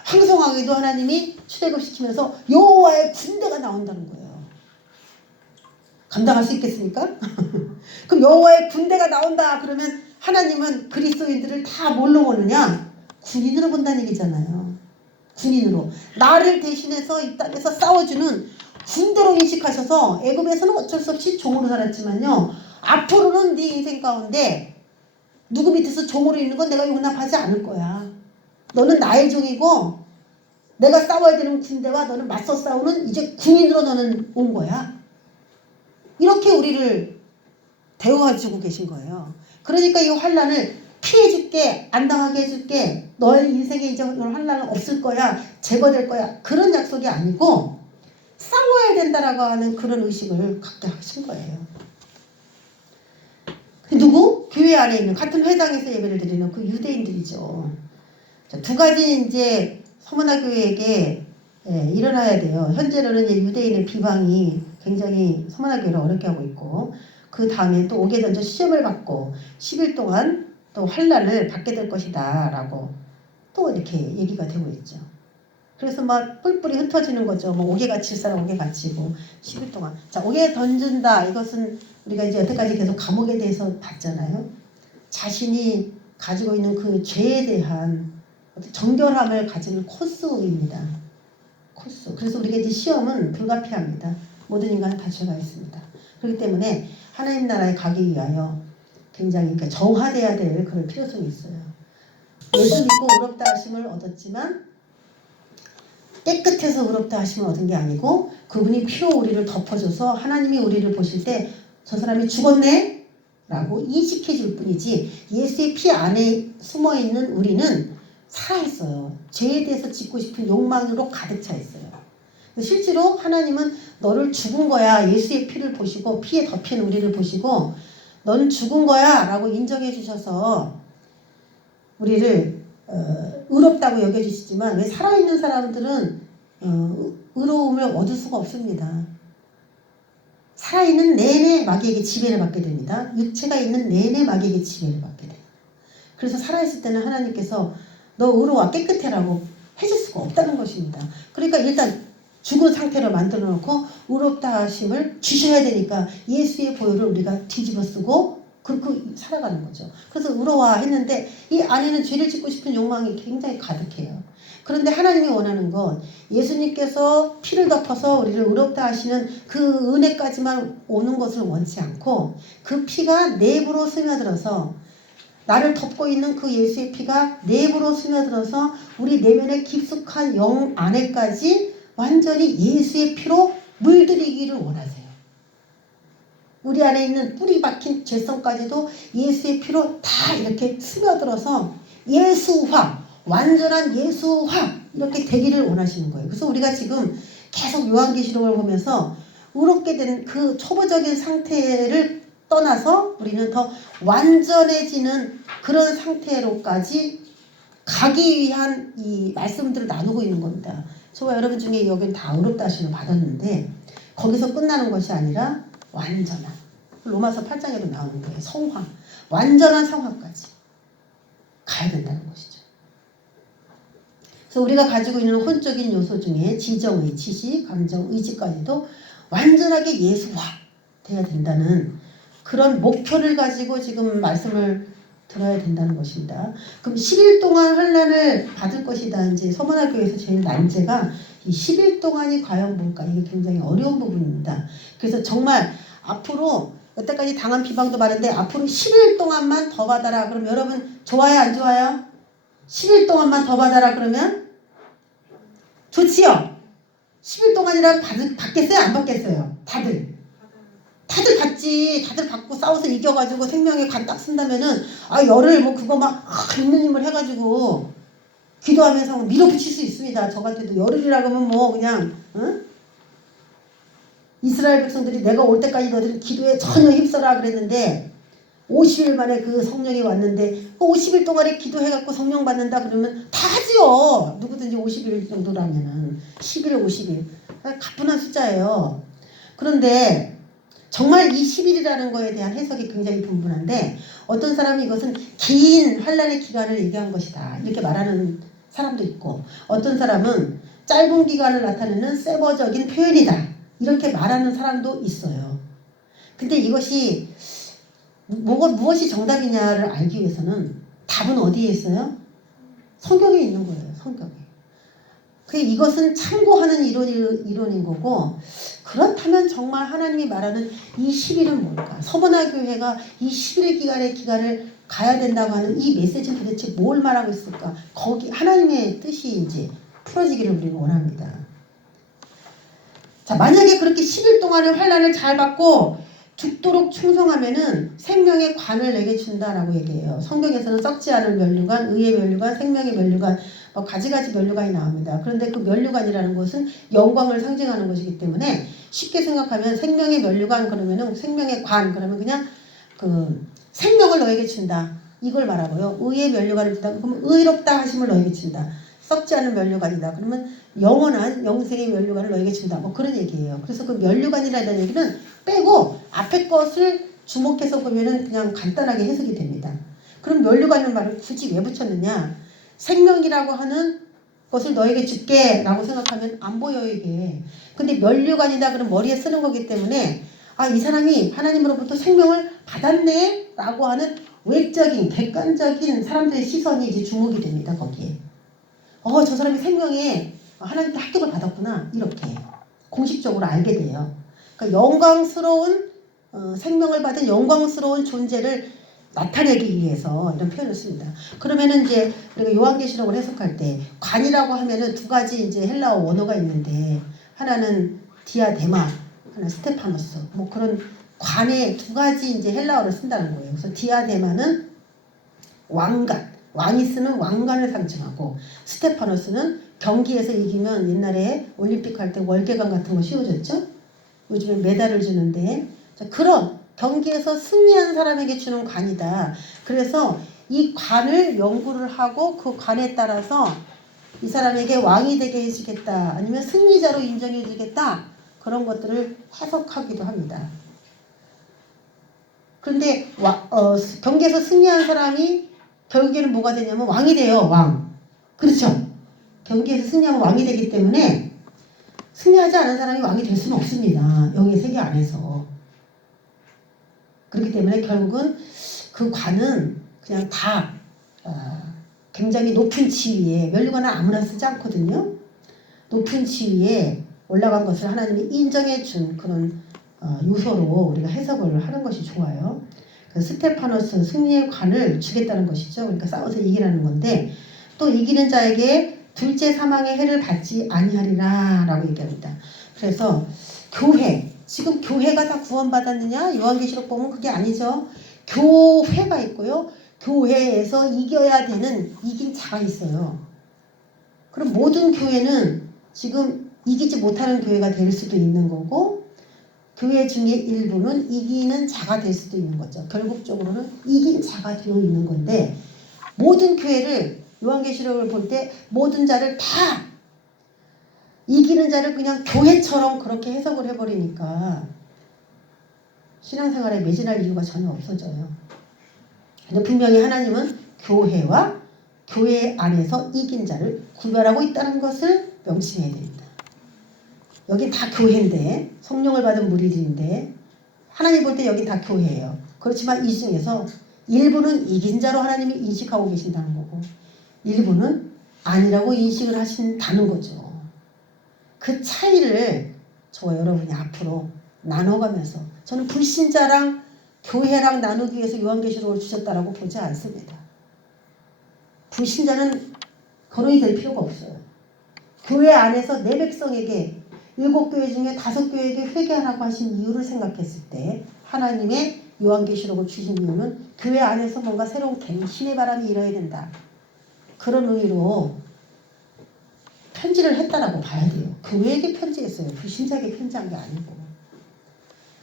황송하게도 하나님이 출애굽시키면서 여호와의 군대가 나온다는 거예요. 감당할 수 있겠습니까? 그럼 여호와의 군대가 나온다 그러면 하나님은 그리스도인들을 다 뭘로 보느냐? 군인으로 본다는 얘기잖아요. 군인으로. 나를 대신해서 이 땅에서 싸워주는 군대로 인식하셔서 애굽에서는 어쩔 수 없이 종으로 살았지만요. 앞으로는 네 인생 가운데 누구 밑에서 종으로 있는 건 내가 용납하지 않을 거야. 너는 나의 종이고 내가 싸워야 되는 군대와 너는 맞서 싸우는 이제 군인으로 너는 온 거야. 이렇게 우리를 대우해주고 계신 거예요. 그러니까 이 환난을 피해줄게, 안 당하게 해줄게, 너의 인생에 이제 환난은 없을 거야, 제거될 거야 그런 약속이 아니고 싸워야 된다라고 하는 그런 의식을 갖게 하신 거예요. 누구? 교회 안에 있는 같은 회당에서 예배를 드리는 그 유대인들이죠. 두 가지 이제 서문화 교회에게 일어나야 돼요. 현재로는 이제 유대인의 비방이 굉장히 서문화 교회를 어렵게 하고 있고 그 다음에 또 오게 던져 시험을 받고 10일 동안 또 환난을 받게 될 것이다 라고 또 이렇게 얘기가 되고 있죠. 그래서 막 뿔뿔이 흩어지는 거죠. 뭐 옥에 갇힐 사람 옥에 갇히고 10일 동안. 자, 옥에 던진다. 이것은 우리가 이제 여태까지 계속 감옥에 대해서 봤잖아요. 자신이 가지고 있는 그 죄에 대한 어떤 정결함을 가지는 코스입니다. 코스. 그래서 우리가 이제 시험은 불가피합니다. 모든 인간은 다 죄가 있습니다. 그렇기 때문에 하나님 나라에 가기 위하여 굉장히 그러니까 정화돼야 될 그런 필요성이 있어요. 예수 믿고 의롭다 하심을 얻었지만 깨끗해서 의롭다 하심을 얻은 게 아니고 그분이 피로 우리를 덮어줘서 하나님이 우리를 보실 때 저 사람이 죽었네? 라고 인식해 줄 뿐이지 예수의 피 안에 숨어있는 우리는 살아있어요. 죄에 대해서 짓고 싶은 욕망으로 가득 차 있어요. 실제로 하나님은 너를 죽은 거야. 예수의 피를 보시고 피에 덮인 우리를 보시고 너는 죽은 거야 라고 인정해 주셔서 우리를 의롭다고 여겨주시지만 왜 살아있는 사람들은 의로움을 얻을 수가 없습니다. 살아있는 내내 마귀에게 지배를 받게 됩니다. 육체가 있는 내내 마귀에게 지배를 받게 돼요. 그래서 살아있을 때는 하나님께서 너 의로와 깨끗해라고 해줄 수가 없다는 것입니다. 그러니까 일단 죽은 상태로 만들어 놓고 의롭다 하심을 주셔야 되니까 예수의 보혈을 우리가 뒤집어 쓰고 그렇게 살아가는 거죠. 그래서 의로와 했는데 이 안에는 죄를 짓고 싶은 욕망이 굉장히 가득해요. 그런데 하나님이 원하는 건 예수님께서 피를 덮어서 우리를 의롭다 하시는 그 은혜까지만 오는 것을 원치 않고 그 피가 내부로 스며들어서 나를 덮고 있는 그 예수의 피가 내부로 스며들어서 우리 내면의 깊숙한 영 안에까지 완전히 예수의 피로 물들이기를 원하세요. 우리 안에 있는 뿌리 박힌 죄성까지도 예수의 피로 다 이렇게 스며들어서 예수화, 완전한 예수화 이렇게 되기를 원하시는 거예요. 그래서 우리가 지금 계속 요한계시록을 보면서 의롭게 된 그 초보적인 상태를 떠나서 우리는 더 완전해지는 그런 상태로까지 가기 위한 이 말씀들을 나누고 있는 겁니다. 저와 여러분 중에 여기는 다 의롭다 하심을 받았는데 거기서 끝나는 것이 아니라 완전한 로마서 8장에도 나오는 거예요. 성화, 완전한 성화까지 가야 된다는 것이죠. 그래서 우리가 가지고 있는 혼적인 요소 중에 지정의, 지식, 감정, 의지까지도 완전하게 예수화 돼야 된다는 그런 목표를 가지고 지금 말씀을 들어야 된다는 것입니다. 그럼 10일 동안 환난을 받을 것이다. 이제 서문화 교회에서 제일 난제가 이 10일 동안이 과연 뭘까? 이게 굉장히 어려운 부분입니다. 그래서 정말 앞으로 여태까지 당한 비방도 많은데 앞으로 10일 동안만 더 받아라. 그럼 여러분 좋아요 안 좋아요? 10일 동안만 더 받아라 그러면 좋지요? 10일 동안이라 받겠어요? 안 받겠어요? 다들 받지. 다들 받고 싸워서 이겨가지고 생명의 관 딱 쓴다면은 열을 뭐 그거 막 있는 힘을 해가지고 기도하면서 밀어붙일 수 있습니다. 저 같아도 열흘이라고 하면 뭐 그냥 응? 이스라엘 백성들이 내가 올 때까지 너희들 기도에 전혀 힘써라 그랬는데 50일 만에 그 성령이 왔는데 그 50일 동안에 기도해갖고 성령 받는다 그러면 다 하지요. 누구든지 50일 정도라면은 11일 50일 가뿐한 숫자예요. 그런데 정말 이 10일이라는 거에 대한 해석이 굉장히 분분한데 어떤 사람이 이것은 긴 환란의 기간을 얘기한 것이다 이렇게 말하는 사람도 있고 어떤 사람은 짧은 기간을 나타내는 세버적인 표현이다 이렇게 말하는 사람도 있어요. 근데 이것이 무엇이 정답이냐를 알기 위해서는 답은 어디에 있어요? 성경에 있는 거예요. 성경에. 이것은 참고하는 이론인 거고 그렇다면 정말 하나님이 말하는 이 10일은 뭘까? 서문화 교회가 이 11일 기간을 가야 된다고 하는 이 메시지는 도대체 뭘 말하고 있을까? 거기 하나님의 뜻이 풀어지기를 우리는 원합니다. 자, 만약에 그렇게 10일 동안의 환난을 잘 받고 죽도록 충성하면은 생명의 관을 내게 준다라고 얘기해요. 성경에서는 썩지 않을 면류관, 의의 면류관, 생명의 면류관 가지가지 면류관이 나옵니다. 그런데 그 면류관이라는 것은 영광을 상징하는 것이기 때문에 쉽게 생각하면 생명의 면류관 그러면은 생명의 관 그러면 그냥 그 생명을 너에게 준다. 이걸 말하고요. 의의 면류관을 준다. 그러면 의롭다 하심을 너에게 준다. 썩지 않은 면류관이다. 그러면 영원한 영생의 면류관을 너에게 준다. 그런 얘기예요. 그래서 그 면류관이라는 얘기는 빼고 앞에 것을 주목해서 보면은 그냥 간단하게 해석이 됩니다. 그럼 면류관이라는 말을 굳이 왜 붙였느냐? 생명이라고 하는 것을 너에게 줄게 라고 생각하면 안 보여 이게. 근데 면류관이다 그럼 머리에 쓰는 거기 때문에 이 사람이 하나님으로부터 생명을 받았네 라고 하는 외적인 객관적인 사람들의 시선이 이제 주목이 됩니다. 거기에. 저 사람이 생명에 하나님께 합격을 받았구나. 이렇게 공식적으로 알게 돼요. 그러니까 영광스러운 생명을 받은 영광스러운 존재를 나타내기 위해서 이런 표현을 씁니다. 그러면은 이제 우리가 요한계시록을 해석할 때 관이라고 하면은 두 가지 이제 헬라어 원어가 있는데 하나는 디아데마, 하나 스테파노스. 뭐 그런 관의 두 가지 이제 헬라어를 쓴다는 거예요. 그래서 디아데마는 왕관, 왕이 쓰는 왕관을 상징하고 스테파노스는 경기에서 이기면 옛날에 올림픽 할 때 월계관 같은 거 씌워줬죠. 요즘에 메달을 주는데 그런 경기에서 승리한 사람에게 주는 관이다. 그래서 이 관을 연구를 하고 그 관에 따라서 이 사람에게 왕이 되게 해주겠다. 아니면 승리자로 인정해 주겠다. 그런 것들을 해석하기도 합니다. 그런데 경기에서 승리한 사람이 결국에는 뭐가 되냐면 왕이 돼요. 왕. 그렇죠? 경기에서 승리하면 왕이 되기 때문에 승리하지 않은 사람이 왕이 될 수는 없습니다. 영의 세계 안에서. 그렇기 때문에 결국은 그 관은 그냥 다 굉장히 높은 지위에, 면류관은 아무나 쓰지 않거든요. 높은 지위에 올라간 것을 하나님이 인정해 준 그런 유효로 우리가 해석을 하는 것이 좋아요. 스테파노스 승리의 관을 주겠다는 것이죠. 그러니까 싸워서 이기라는 건데 또 이기는 자에게 둘째 사망의 해를 받지 아니하리라 라고 얘기합니다. 그래서 교회, 지금 교회가 다 구원받았느냐? 요한계시록 보면 그게 아니죠. 교회가 있고요. 교회에서 이겨야 되는 이긴 자가 있어요. 그럼 모든 교회는 지금 이기지 못하는 교회가 될 수도 있는 거고 교회 중에 일부는 이기는 자가 될 수도 있는 거죠. 결국적으로는 이긴 자가 되어 있는 건데 모든 교회를 요한계시록을 볼 때 모든 자를 다 이기는 자를 그냥 교회처럼 그렇게 해석을 해버리니까 신앙생활에 매진할 이유가 전혀 없어져요. 근데 분명히 하나님은 교회와 교회 안에서 이긴 자를 구별하고 있다는 것을 명심해야 됩니다. 여기 다 교회인데 성령을 받은 무리들인데 하나님 볼 때 여기 다 교회예요. 그렇지만 이 중에서 일부는 이긴 자로 하나님이 인식하고 계신다는 거고 일부는 아니라고 인식을 하신다는 거죠. 그 차이를 저와 여러분이 앞으로 나눠가면서 저는 불신자랑 교회랑 나누기 위해서 요한계시록을 주셨다라고 보지 않습니다. 불신자는 거론이 될 필요가 없어요. 교회 안에서 내 백성에게 7교회 중에 5교회에게 회개하라고 하신 이유를 생각했을 때 하나님의 요한계시록을 주신 이유는 교회 안에서 뭔가 새로운 갱신의 바람이 일어야 된다. 그런 의미로 편지를 했다라고 봐야 돼요. 교회에게 편지했어요. 불신자에게 편지한 게 아니고.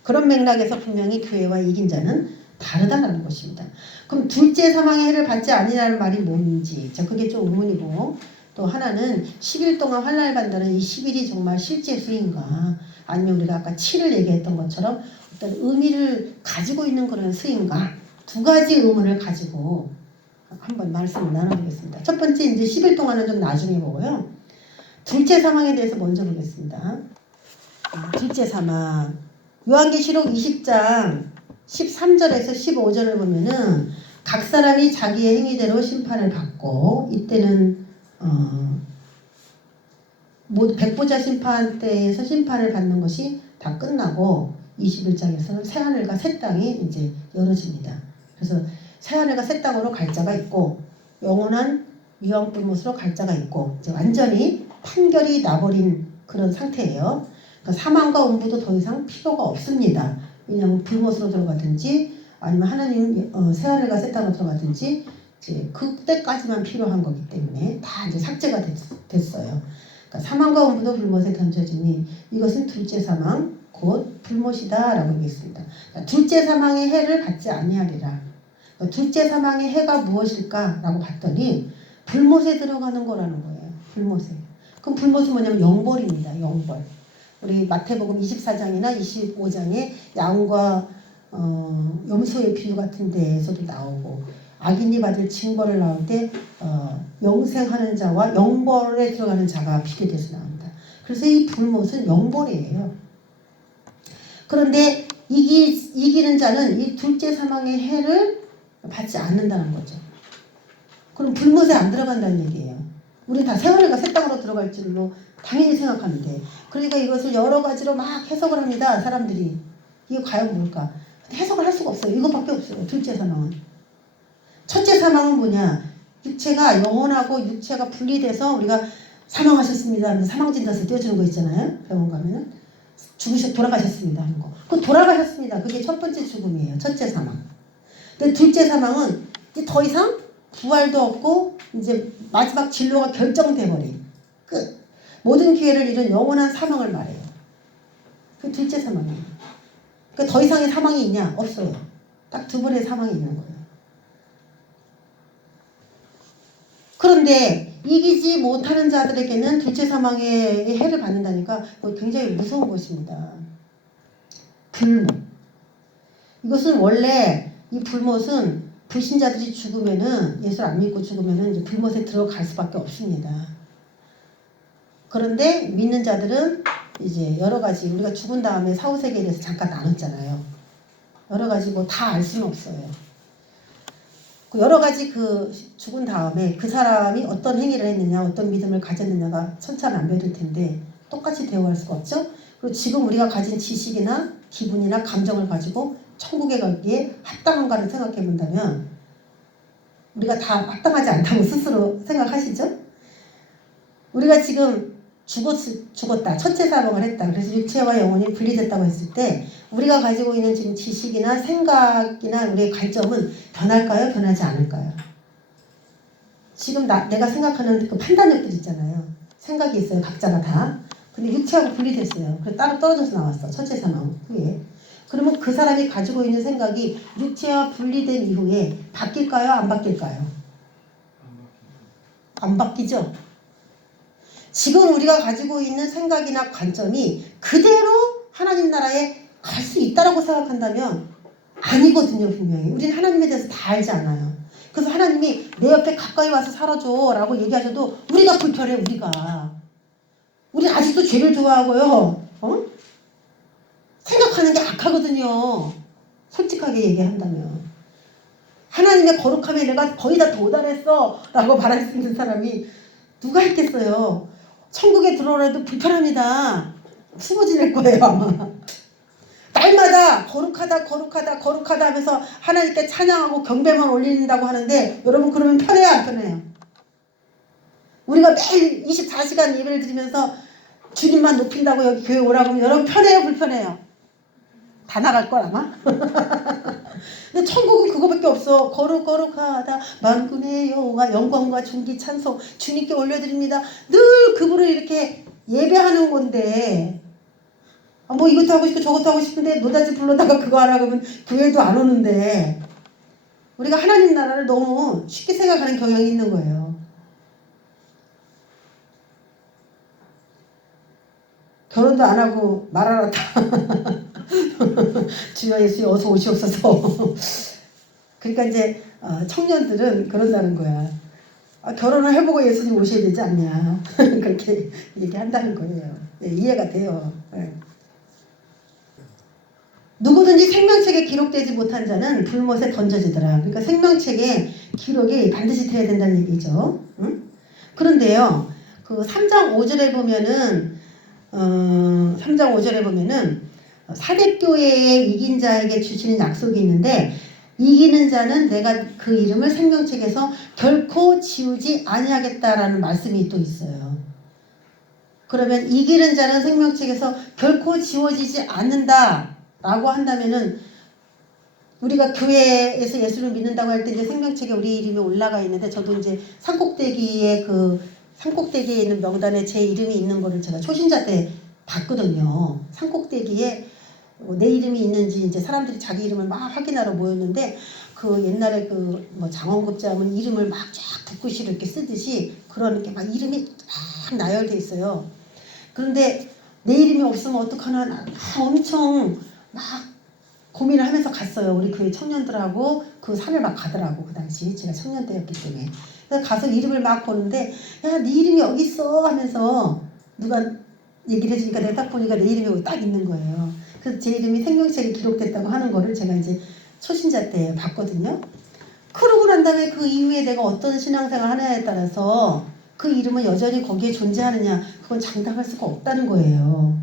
그런 맥락에서 분명히 교회와 이긴 자는 다르다는 것입니다. 그럼 둘째 사망의 해를 받지 아니라는 말이 뭔지 그게 좀 의문이고 또 하나는 10일 동안 환난을 받는다는 이 10일이 정말 실제 수인가 아니면 우리가 아까 7을 얘기했던 것처럼 어떤 의미를 가지고 있는 그런 수인가 두 가지 의문을 가지고 한번 말씀을 나눠보겠습니다. 첫 번째 이제 10일 동안은 좀 나중에 보고요. 둘째 사망에 대해서 먼저 보겠습니다. 둘째 사망 요한계시록 20장 13절에서 15절을 보면은 각 사람이 자기의 행위대로 심판을 받고 이때는 백보자 심판 때에서 심판을 받는 것이 다 끝나고 21장에서는 새하늘과 새 땅이 이제 열어집니다. 그래서 새하늘과 새 땅으로 갈 자가 있고 영원한 유황불못으로 갈 자가 있고 이제 완전히 판결이 나버린 그런 상태예요. 그러니까 사망과 음부도 더 이상 필요가 없습니다. 왜냐하면 불못으로 들어가든지 아니면 하나님 새하늘과 새 땅으로 들어가든지 이제 그때까지만 필요한 거기 때문에 다 이제 삭제가 됐어요. 그러니까 사망과 음부도 불못에 던져지니 이것은 둘째 사망 곧 불못이다라고 얘기했습니다. 그러니까 둘째 사망의 해를 받지 아니하리라. 그러니까 둘째 사망의 해가 무엇일까라고 봤더니 불못에 들어가는 거라는 거예요. 불못에. 그럼 불못은 뭐냐면 영벌입니다. 영벌. 우리 마태복음 24장이나 25장에 양과 염소의 비유 같은 데에서도 나오고 악인이 받을 징벌을 나올 때 영생하는 자와 영벌에 들어가는 자가 비교돼서 나옵니다. 그래서 이 불못은 영벌이에요. 그런데 이기는 자는 이 둘째 사망의 해를 받지 않는다는 거죠. 그럼 불못에 안 들어간다는 얘기예요. 우리 다 세월이가 새 땅으로 들어갈 줄로 당연히 생각하는데, 그러니까 이것을 여러 가지로 막 해석을 합니다. 사람들이. 이게 과연 뭘까? 해석을 할 수가 없어요. 이것밖에 없어요. 둘째 사망은. 첫째 사망은 뭐냐? 육체가, 영혼하고 육체가 분리돼서 우리가 사망하셨습니다 하면서 사망진단서 떼어주는 거 있잖아요. 병원 가면은. 돌아가셨습니다 하는 거. 그 돌아가셨습니다. 그게 첫 번째 죽음이에요. 첫째 사망. 근데 둘째 사망은 이제 더 이상 부활도 없고 이제 마지막 진로가 결정돼 버린 끝. 모든 기회를 잃은 영원한 사망을 말해요. 그 둘째 사망이에요. 그러니까 더 이상의 사망이 있냐? 없어요. 딱 두 번의 사망이 있는 거예요. 그런데 이기지 못하는 자들에게는 둘째 사망의 해를 받는다니까 굉장히 무서운 것입니다. 불못. 이것은 원래 이 불못은 불신자들이 죽으면은, 예수를 안 믿고 죽으면은 이제 불못에 들어갈 수밖에 없습니다. 그런데 믿는 자들은 이제 여러 가지, 우리가 죽은 다음에 사후세계에 대해서 잠깐 나눴잖아요. 여러 가지 뭐 다 알 수는 없어요. 여러 가지 그 죽은 다음에 그 사람이 어떤 행위를 했느냐, 어떤 믿음을 가졌느냐가 천차만별일 텐데 똑같이 대우할 수가 없죠. 그리고 지금 우리가 가진 지식이나 기분이나 감정을 가지고 천국에 가기에 합당한가를 생각해 본다면 우리가 다 합당하지 않다고 스스로 생각하시죠? 우리가 지금 죽었다. 첫째 사망을 했다. 그래서 육체와 영혼이 분리됐다고 했을 때 우리가 가지고 있는 지금 지식이나 생각이나 우리의 관점은 변할까요? 변하지 않을까요? 지금 내가 생각하는 그 판단력들 있잖아요. 생각이 있어요. 각자가 다. 근데 육체하고 분리됐어요. 그래서 따로 떨어져서 나왔어. 첫째 사망 후에. 그러면 그 사람이 가지고 있는 생각이 육체와 분리된 이후에 바뀔까요? 안 바뀔까요? 안 바뀌죠? 지금 우리가 가지고 있는 생각이나 관점이 그대로 하나님 나라에 갈 수 있다라고 생각한다면 아니거든요. 분명히. 우리는 하나님에 대해서 다 알지 않아요. 그래서 하나님이 내 옆에 가까이 와서 살아줘 라고 얘기하셔도 우리가 불편해. 우리 아직도 죄를 좋아하고요. 생각하는 게 악하거든요. 솔직하게 얘기한다면. 하나님의 거룩함에 내가 거의 다 도달했어 라고 말할 수 있는 사람이 누가 있겠어요. 천국에 들어오라도 불편합니다. 숨어 지낼 거예요 아마. 날마다 거룩하다 하면서 하나님께 찬양하고 경배만 올린다고 하는데 여러분 그러면 편해요 안 편해요? 우리가 매일 24시간 예배를 드리면서 주님만 높인다고 여기 교회 오라고 하면 여러분 편해요 불편해요? 다 나갈 걸 아마? 근데 천국은 그거밖에 없어. 거룩하다 만군의 여호와 영광과 존귀 찬송 주님께 올려드립니다. 늘 그분을 이렇게 예배하는 건데 뭐 이것도 하고 싶고 저것도 하고 싶은데 노다지 불러다가 그거 하라고 하면 교회도 안 오는데 우리가 하나님 나라를 너무 쉽게 생각하는 경향이 있는 거예요. 결혼도 안 하고 말하라다. 주여 예수님 어서 오시옵소서. 그러니까 이제 청년들은 그런다는 거야. 결혼을 해보고 예수님 오셔야 되지 않냐. 그렇게 얘기한다는 거예요. 네, 이해가 돼요. 네. 누구든지 생명책에 기록되지 못한 자는 불못에 던져지더라. 그러니까 생명책에 기록이 반드시 돼야 된다는 얘기죠. 응? 그런데요. 그 3장 5절에 보면은 3장 5절에 보면은 사대교회에 이긴 자에게 주시는 약속이 있는데 이기는 자는 내가 그 이름을 생명책에서 결코 지우지 아니하겠다라는 말씀이 또 있어요. 그러면 이기는 자는 생명책에서 결코 지워지지 않는다라고 한다면은 우리가 교회에서 예수를 믿는다고 할 때 이제 생명책에 우리 이름이 올라가 있는데 저도 이제 산꼭대기에 있는 명단에 제 이름이 있는 거를 제가 초신자 때 봤거든요. 산꼭대기에 내 이름이 있는지 이제 사람들이 자기 이름을 막 확인하러 모였는데 그 옛날에 그 뭐 장원급자하면 이름을 막 쫙 붓글씨로 이렇게 쓰듯이 그런 이렇게 막 이름이 쫙 나열돼 있어요. 그런데 내 이름이 없으면 어떡하나 막 엄청 막 고민을 하면서 갔어요. 우리 교회 청년들하고 그 산을 막 가더라고. 그 당시 제가 청년 때였기 때문에. 그래서 가서 이름을 막 보는데 야, 네 이름이 여기 있어 하면서 누가 얘기를 해주니까 내가 딱 보니까 내 이름이 딱 있는 거예요. 그래서 제 이름이 생명책에 기록됐다고 하는 거를 제가 이제 초신자 때 봤거든요. 그러고 난 다음에 그 이후에 내가 어떤 신앙생활 하느냐에 따라서 그 이름은 여전히 거기에 존재하느냐, 그건 장담할 수가 없다는 거예요.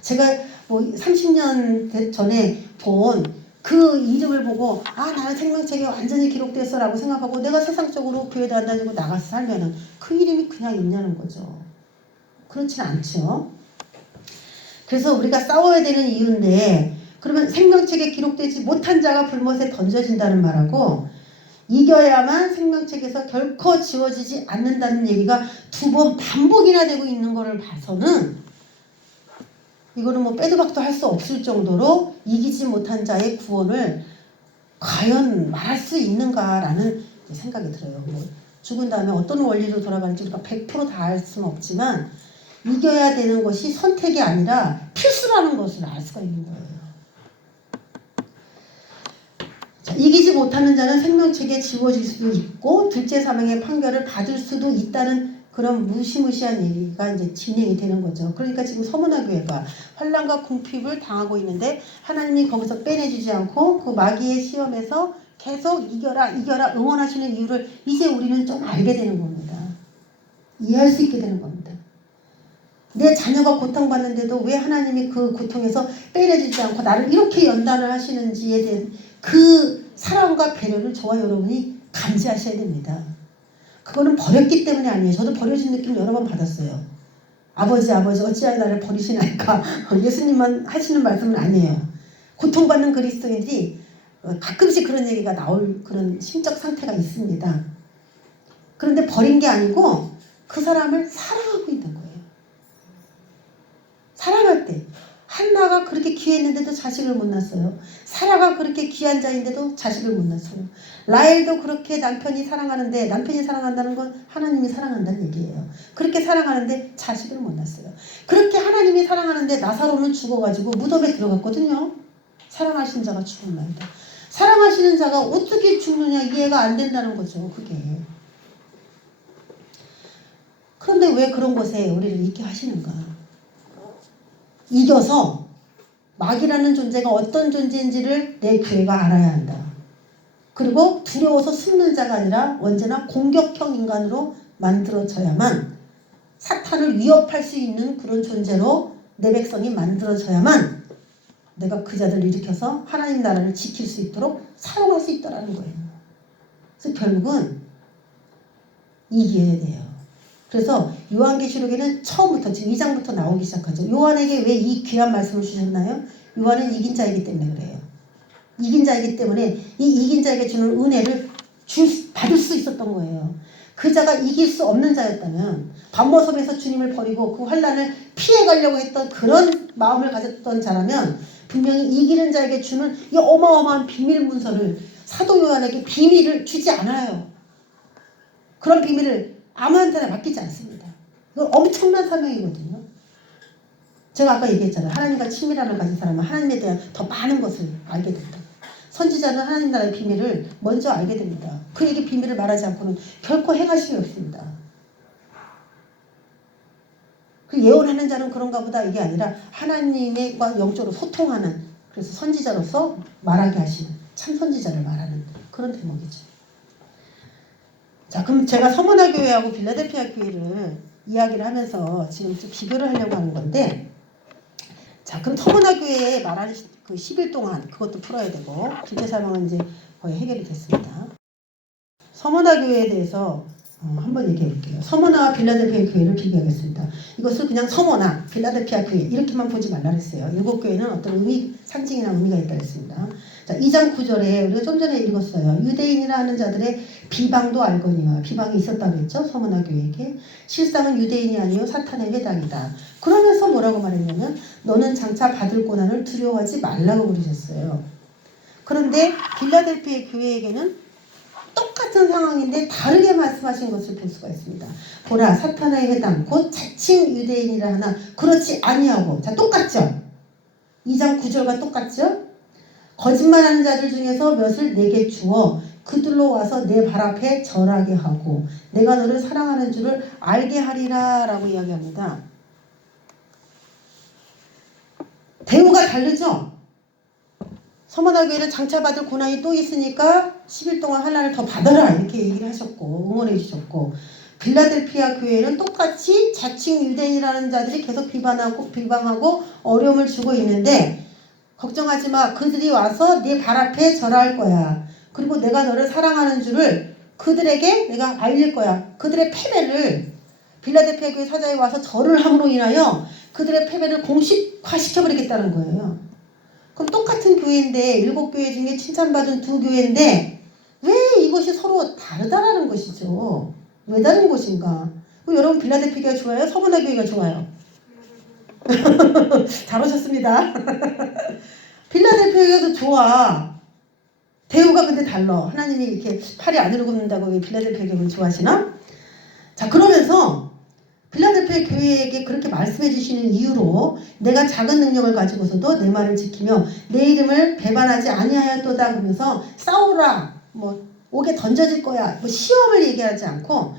제가 뭐 30년 전에 본 그 이름을 보고 나는 생명책에 완전히 기록됐어 라고 생각하고 내가 세상적으로 교회도 안 다니고 나가서 살면은 그 이름이 그냥 있냐는 거죠. 그렇지는 않죠. 그래서 우리가 싸워야 되는 이유인데, 그러면 생명책에 기록되지 못한 자가 불못에 던져진다는 말하고 이겨야만 생명책에서 결코 지워지지 않는다는 얘기가 2번 반복이나 되고 있는 것을 봐서는 이거는 뭐 빼도 박도 할 수 없을 정도로 이기지 못한 자의 구원을 과연 말할 수 있는가라는 생각이 들어요. 뭐 죽은 다음에 어떤 원리로 돌아가는지 우리가 100% 다 알 수는 없지만 이겨야 되는 것이 선택이 아니라 필수라는 것을 알 수가 있는 거예요. 자, 이기지 못하는 자는 생명책에 지워질 수도 있고 둘째 사망의 판결을 받을 수도 있다는 그런 무시무시한 얘기가 이제 진행이 되는 거죠. 그러니까 지금 서문화교회가 환난과 궁핍을 당하고 있는데 하나님이 거기서 빼내주지 않고 그 마귀의 시험에서 계속 이겨라 응원하시는 이유를 이제 우리는 좀 알게 되는 겁니다. 이해할 수 있게 되는 겁니다. 내 자녀가 고통받는데도 왜 하나님이 그 고통에서 빼내주지 않고 나를 이렇게 연단을 하시는지에 대한 그 사랑과 배려를 저와 여러분이 감지하셔야 됩니다. 그거는 버렸기 때문이 아니에요. 저도 버려진 느낌 여러 번 받았어요. 아버지 어찌하여 나를 버리시나이까. 예수님만 하시는 말씀은 아니에요. 고통받는 그리스도인들이 가끔씩 그런 얘기가 나올 그런 심적 상태가 있습니다. 그런데 버린 게 아니고 그 사람을 사랑하고 있는 거예요. 사랑할 때 한나가 그렇게 귀했는데도 자식을 못 낳았어요. 사라가 그렇게 귀한 자인데도 자식을 못 낳았어요. 라헬도 그렇게 남편이 사랑하는데, 남편이 사랑한다는 건 하나님이 사랑한다는 얘기예요. 그렇게 사랑하는데 자식을 못 낳았어요. 그렇게 하나님이 사랑하는데 나사로는 죽어가지고 무덤에 들어갔거든요. 사랑하시는 자가 죽은 말이다. 사랑하시는 자가 어떻게 죽느냐 이해가 안 된다는 거죠. 그게. 그런데 왜 그런 곳에 우리를 있게 하시는가? 이겨서 마귀라는 존재가 어떤 존재인지를 내 교회가 알아야 한다. 그리고 두려워서 숨는 자가 아니라 언제나 공격형 인간으로 만들어져야만, 사탄을 위협할 수 있는 그런 존재로 내 백성이 만들어져야만 내가 그 자들을 일으켜서 하나님 나라를 지킬 수 있도록 사용할 수 있다는 거예요. 그래서 결국은 이겨야 돼요. 그래서 요한계시록에는 처음부터 지금 2장부터 나오기 시작하죠. 요한에게 왜 이 귀한 말씀을 주셨나요? 요한은 이긴 자이기 때문에 그래요. 이긴 자이기 때문에 이 이긴 자에게 주는 은혜를 받을 수 있었던 거예요. 그 자가 이길 수 없는 자였다면, 반모섬에서 주님을 버리고 그 환난을 피해가려고 했던 그런 마음을 가졌던 자라면 분명히 이기는 자에게 주는 이 어마어마한 비밀 문서를, 사도 요한에게 비밀을 주지 않아요. 그런 비밀을 아무한테나 맡기지 않습니다. 이건 엄청난 사명이거든요. 제가 아까 얘기했잖아요. 하나님과 친밀함을 가진 사람은 하나님에 대한 더 많은 것을 알게 된다. 선지자는 하나님 나라의 비밀을 먼저 알게 됩니다. 그에게 비밀을 말하지 않고는 결코 행하심이 없습니다. 그 예언하는 자는 그런가 보다 이게 아니라 하나님과 영적으로 소통하는, 그래서 선지자로서 말하게 하시는, 참 선지자를 말하는 그런 대목이죠. 자, 그럼 제가 서문화 교회하고 빌라델피아 교회를 이야기를 하면서 지금 좀 비교를 하려고 하는 건데, 자, 그럼 서문화 교회에 말한 그 10일 동안 그것도 풀어야 되고, 둘째 사명은 이제 거의 해결이 됐습니다. 서문화 교회에 대해서 한번 얘기해 볼게요. 서문화와 빌라델피아 교회를 비교하겠습니다. 이것을 그냥 서문화, 빌라델피아 교회 이렇게만 보지 말라 그랬어요. 7교회는 어떤 의미, 상징이나 의미가 있다 그랬습니다. 자, 2장 9절에 우리가 좀 전에 읽었어요. 유대인이라 하는 자들의 비방도 알거니와, 비방이 있었다고 했죠. 서문화 교회에게. 실상은 유대인이 아니요 사탄의 회당이다. 그러면서 뭐라고 말했냐면 너는 장차 받을 고난을 두려워하지 말라고 그러셨어요. 그런데 빌라델피아 교회에게는 똑같은 상황인데 다르게 말씀하신 것을 볼 수가 있습니다. 보라, 사탄의 회당 곧 자칭 유대인이라 하나 그렇지 아니하고. 자, 똑같죠? 2장 9절과 똑같죠? 거짓말하는 자들 중에서 몇을 내게 주어 그들로 와서 내 발 앞에 절하게 하고 내가 너를 사랑하는 줄을 알게 하리라 라고 이야기합니다. 대우가 다르죠? 서문화 교회는 장차 받을 고난이 또 있으니까 10일 동안 환난을 더 받아라 이렇게 얘기를 하셨고 응원해 주셨고, 빌라델피아 교회는 똑같이 자칭 유대인이라는 자들이 계속 비방하고 어려움을 주고 있는데 걱정하지 마. 그들이 와서 네 발 앞에 절할 거야. 그리고 내가 너를 사랑하는 줄을 그들에게 내가 알릴 거야. 그들의 패배를 빌라델피아 교회 사자에 와서 절을 함으로 인하여 그들의 패배를 공식화시켜버리겠다는 거예요. 그럼 똑같은 교회인데 7교회 중에 칭찬받은 2교회인데 왜 이것이 서로 다르다라는 것이죠. 왜 다른 것인가? 여러분 빌라델피아가 좋아요? 서머나 교회가 좋아요? 잘 오셨습니다. 빌라델피아가 더 좋아. 대우가 근데 달라. 하나님이 이렇게 팔이 안으로 굽는다고 왜 빌라델피아 교회를 좋아하시나? 자, 그러면서 빌라델피아 교회에게 그렇게 말씀해 주시는 이유로 내가 작은 능력을 가지고서도 내 말을 지키며 내 이름을 배반하지 아니하였도다 그러면서 싸우라, 옥에 던져질 거야, 시험을 얘기하지 않고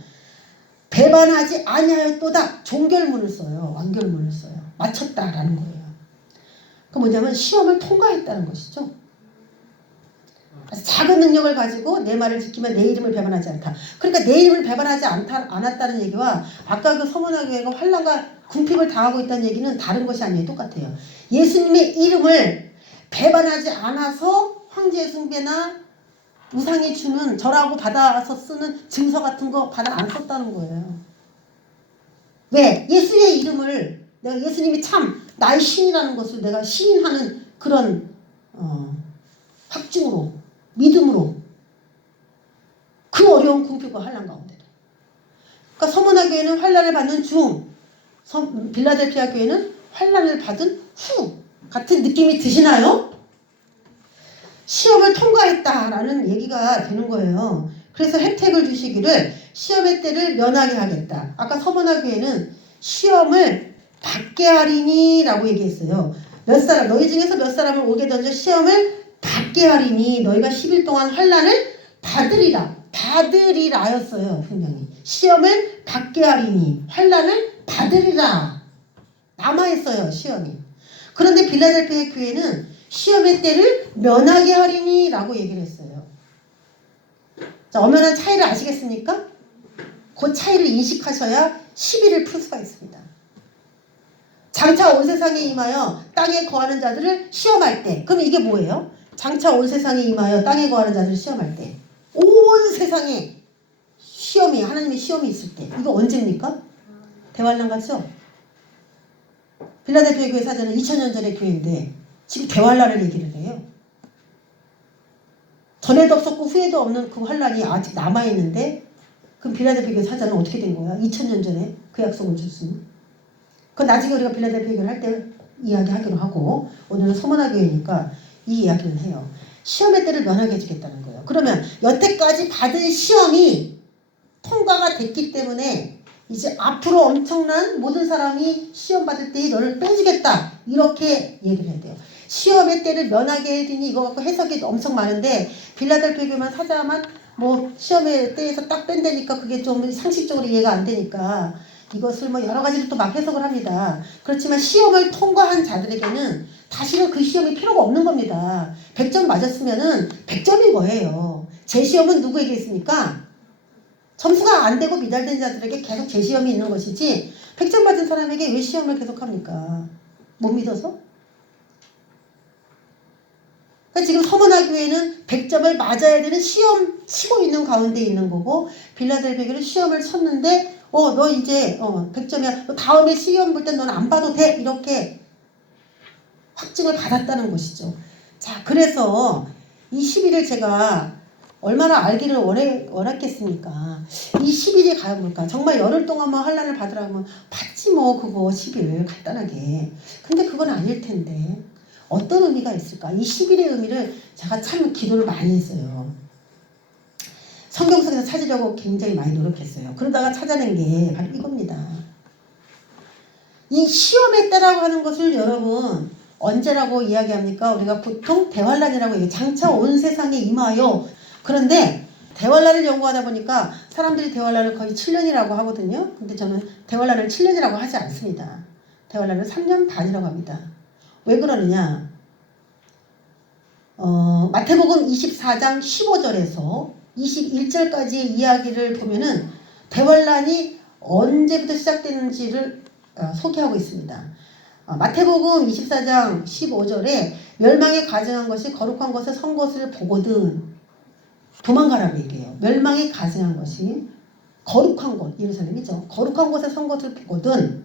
배반하지 아니하였도다 종결문을 써요. 완결문을 써요. 마쳤다라는 거예요. 그 뭐냐면 시험을 통과했다는 것이죠. 작은 능력을 가지고 내 말을 지키면 내 이름을 배반하지 않다. 그러니까 내 이름을 배반하지 않았다는 얘기와 아까 그 서머나 교회가 환난과 궁핍을 당하고 있다는 얘기는 다른 것이 아니에요. 똑같아요. 예수님의 이름을 배반하지 않아서 황제의 숭배나 우상이 주는 절하고 받아서 쓰는 증서 같은 거 받아 안 썼다는 거예요. 왜? 예수의 이름을 내가 예수님이 참 나의 신이라는 것을 내가 시인하는 그런 확증으로 믿음으로 그 어려운 궁핍과 환난 가운데도. 그러니까 서머나 교회는 환난을 받는 중, 빌라델피아 교회는 환난을 받은 후 같은 느낌이 드시나요? 시험을 통과했다라는 얘기가 되는 거예요. 그래서 혜택을 주시기를 시험의 때를 면하게 하겠다. 아까 서머나 교회는 시험을 받게 하리니 라고 얘기했어요. 너희 중에서 몇 사람을 옥에 던져 시험을 받게 하리니 너희가 10일 동안 환난을 받으리라였어요. 분명히 시험을 받게 하리니 환난을 받으리라 남아있어요. 시험이. 그런데 빌라델피아 교회는 시험의 때를 면하게 하리니 라고 얘기를 했어요. 자, 엄연한 차이를 아시겠습니까? 그 차이를 인식하셔야 10일을 풀 수가 있습니다. 장차 온 세상에 임하여 땅에 거하는 자들을 시험할 때, 그럼 이게 뭐예요? 장차 온 세상에 임하여 땅에 거하는 자들을 시험할 때, 온 세상에 시험이, 하나님의 시험이 있을 때, 이거 언제입니까? 대환란 같죠? 빌라델피아 교회 사전은 2000년 전의 교회인데 지금 대환란을 얘기를 해요. 전에도 없었고 후에도 없는 그 환란이 아직 남아있는데 그럼 빌라델피아 교회 사전은 어떻게 된 거야? 2000년 전에 그 약속을 줬으면. 그건 나중에 우리가 빌라델피아 교회를 할 때 이야기하기로 하고 오늘은 서머나 교회니까 이 이야기를 해요. 시험의 때를 면하게 해주겠다는 거예요. 그러면 여태까지 받은 시험이 통과가 됐기 때문에 이제 앞으로 엄청난 모든 사람이 시험 받을 때 너를 빼주겠다 이렇게 얘기를 해야 돼요. 시험의 때를 면하게 해주니 이거 갖고 해석이 엄청 많은데 빌라델피아 교회만 사자만 시험의 때에서 딱 뺀다니까 그게 좀 상식적으로 이해가 안 되니까 이것을 여러 가지로 또 막 해석을 합니다. 그렇지만 시험을 통과한 자들에게는 다시는 그 시험이 필요가 없는 겁니다. 100점 맞았으면은 100점인 거예요. 제 시험은 누구에게 있습니까? 점수가 안 되고 미달된 자들에게 계속 재시험이 있는 것이지 100점 맞은 사람에게 왜 시험을 계속합니까? 못 믿어서? 그러니까 지금 서머나 교회는 100점을 맞아야 되는 시험 치고 있는 가운데 있는 거고 빌라델피아 교회는 시험을 쳤는데 너 이제 100점이야. 다음에 시험 볼 땐 너는 안 봐도 돼. 이렇게 확증을 받았다는 것이죠. 자, 그래서 이 10일을 제가 얼마나 알기를 원했겠습니까? 이 10일이 과연 뭘까? 정말 열흘 동안만 환난을 받으라면 받지 그거 10일 간단하게. 근데 그건 아닐 텐데 어떤 의미가 있을까? 이 10일의 의미를 제가 참 기도를 많이 했어요. 성경 속에서 찾으려고 굉장히 많이 노력했어요. 그러다가 찾아낸 게 바로 이겁니다. 이 시험의 때라고 하는 것을 여러분 언제라고 이야기합니까? 우리가 보통 대환란이라고 얘기해요. 장차 온 세상에 임하여. 그런데 대환란을 연구하다 보니까 사람들이 대환란을 거의 7년이라고 하거든요. 근데 저는 대환란을 7년이라고 하지 않습니다. 대환란을 3년 반이라고 합니다. 왜 그러느냐? 마태복음 24장 15절에서 21절까지의 이야기를 보면은 대환란이 언제부터 시작되는지를 소개하고 있습니다. 마태복음 24장 15절에 멸망에 가증한 것이 거룩한 것을 선 것을 보거든 도망가라고 얘기해요. 멸망에 가증한 것이 거룩한 것, 예루살렘이죠. 거룩한 곳에 선 것을 보거든.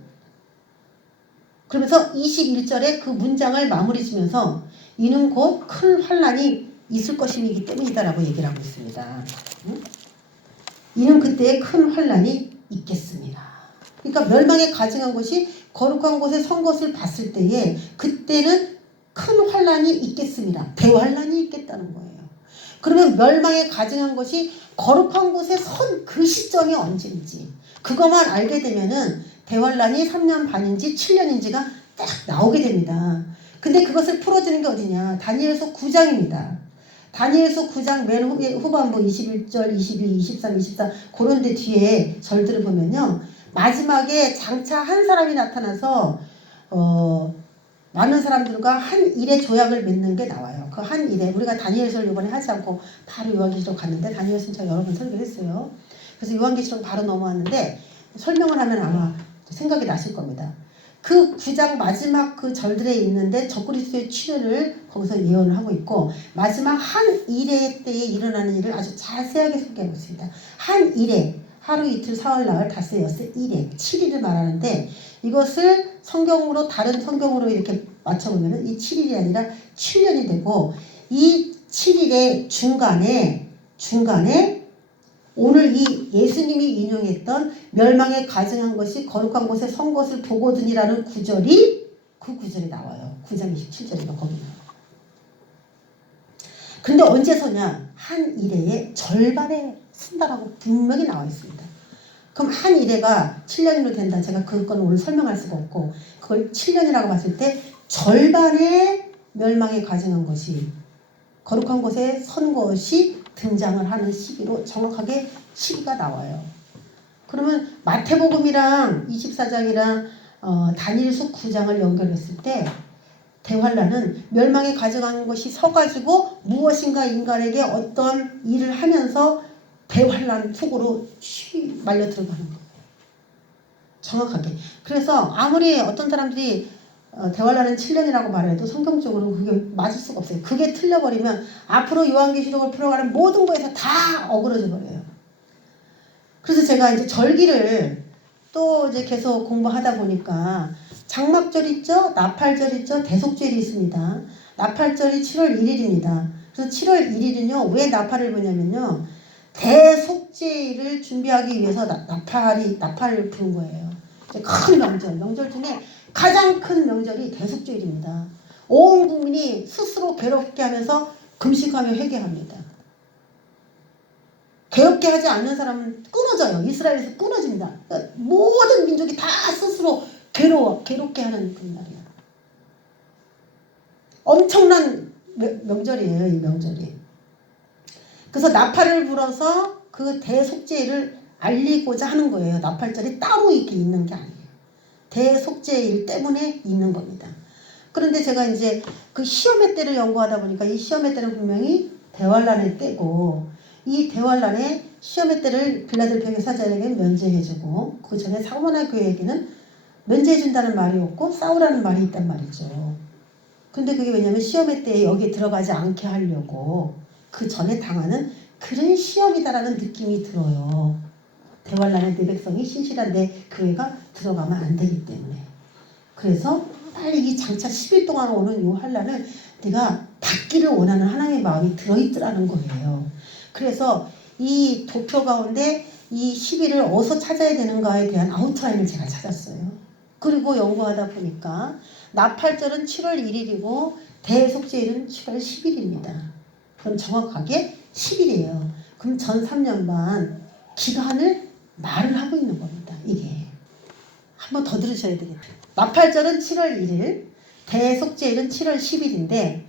그러면서 21절에 그 문장을 마무리 지면서 이는 곧 큰 환란이 있을 것이기 때문이다라고 얘기를 하고 있습니다. 이는 그때에 큰 환란이 있겠습니다. 그러니까 멸망에 가증한 것이 거룩한 곳에 선 것을 봤을 때에 그때는 큰 환란이 있겠습니다. 대환란이 있겠다는 거예요. 그러면 멸망에 가증한 것이 거룩한 곳에 선 그 시점이 언제인지 그것만 알게 되면은 대환란이 3년 반인지 7년인지가 딱 나오게 됩니다. 근데 그것을 풀어주는 게 어디냐? 다니엘서 9장입니다. 다니엘서 9장 맨 후반부 21절, 22, 23, 24 그런 데 뒤에 절들을 보면요. 마지막에 장차 한 사람이 나타나서 많은 사람들과 한 일의 조약을 맺는 게 나와요. 그 한 일에 우리가 다니엘서를 이번에 하지 않고 바로 요한계시록 갔는데 다니엘서는 제가 여러 번 설교했어요. 그래서 요한계시록 바로 넘어왔는데 설명을 하면 아마 생각이 나실 겁니다. 그 9장 마지막 그 절들에 있는데 적그리스도의 출현을 거기서 예언을 하고 있고 마지막 한 일의 때에 일어나는 일을 아주 자세하게 소개하고 있습니다. 한 일에 하루 이틀 사흘 나흘 닷새 엿새 일에 7일을 말하는데 이것을 성경으로 다른 성경으로 이렇게 맞춰보면 이 7일이 아니라 7년이 되고 이 7일의 중간에 오늘 이 예수님이 인용했던 멸망에 가증한 것이 거룩한 곳에 선 것을 보거든이라는 구절이 그 구절이 나와요. 9장 27절인가 거기 나와요. 근데 언제 서냐? 한 일회의 절반에 쓴다라고 분명히 나와 있습니다. 그럼 한 일회가 7년으로 된다. 제가 그건 오늘 설명할 수가 없고 그걸 7년이라고 봤을 때 절반의 멸망에 가증한 것이 거룩한 곳에 선 것이 등장을 하는 시기로 정확하게 시기가 나와요. 그러면 마태복음이랑 24장이랑 다니엘서 9장을 연결했을 때 대환란은 멸망에 가져간 것이 서가지고 무엇인가 인간에게 어떤 일을 하면서 대환란 속으로 말려 들어가는 거예요. 정확하게. 그래서 아무리 어떤 사람들이 대환란은 7년이라고 말해도 성경적으로 그게 맞을 수가 없어요. 그게 틀려버리면 앞으로 요한계시록을 풀어가는 모든 거에서 다 어그러져 버려요. 그래서 제가 이제 절기를 또 이제 계속 공부하다 보니까 장막절 있죠? 나팔절 있죠? 대속절이 있습니다. 나팔절이 7월 1일입니다. 그래서 7월 1일은요, 왜 나팔을 부냐면요, 대속제를 준비하기 위해서 나팔을 부는 거예요. 큰 명절 중에 가장 큰 명절이 대속절입니다. 온 국민이 스스로 괴롭게 하면서 금식하며 회개합니다. 괴롭게 하지 않는 사람은 끊어져요. 이스라엘에서 끊어집니다. 그러니까 모든 민족이 다 스스로 괴롭게 하는 그날이에요. 엄청난 명절이에요. 이 명절이. 그래서 나팔을 불어서 그 대속죄를 알리고자 하는 거예요. 나팔절이 따로 이렇게 있는 게 아니에요. 대속죄일 때문에 있는 겁니다. 그런데 제가 이제 그 시험의 때를 연구하다 보니까 이 시험의 때는 분명히 대환란의 때고 이 대환란의 시험의 때를 빌라델피아 사자에게 면제해주고 그 전에 사모나 교회에게는 면제해준다는 말이 없고 싸우라는 말이 있단 말이죠. 근데 그게 왜냐면 시험의 때에 여기에 들어가지 않게 하려고 그 전에 당하는 그런 시험이다라는 느낌이 들어요. 대환란의 내 백성이 신실한 내 교회가 들어가면 안 되기 때문에. 그래서 빨리 이 장차 10일 동안 오는 이 환란을 내가 받기를 원하는 하나님의 마음이 들어있더라는 거예요. 그래서 이 도표 가운데 이 10일을 어디서 찾아야 되는가에 대한 아웃라인을 제가 찾았어요. 그리고 연구하다 보니까 나팔절은 7월 1일이고 대속죄일은 7월 10일입니다. 그럼 정확하게 10일이에요. 그럼 전 3년 반 기간을 말을 하고 있는 겁니다. 이게. 한번 더 들으셔야 되겠다. 나팔절은 7월 1일, 대속죄일은 7월 10일인데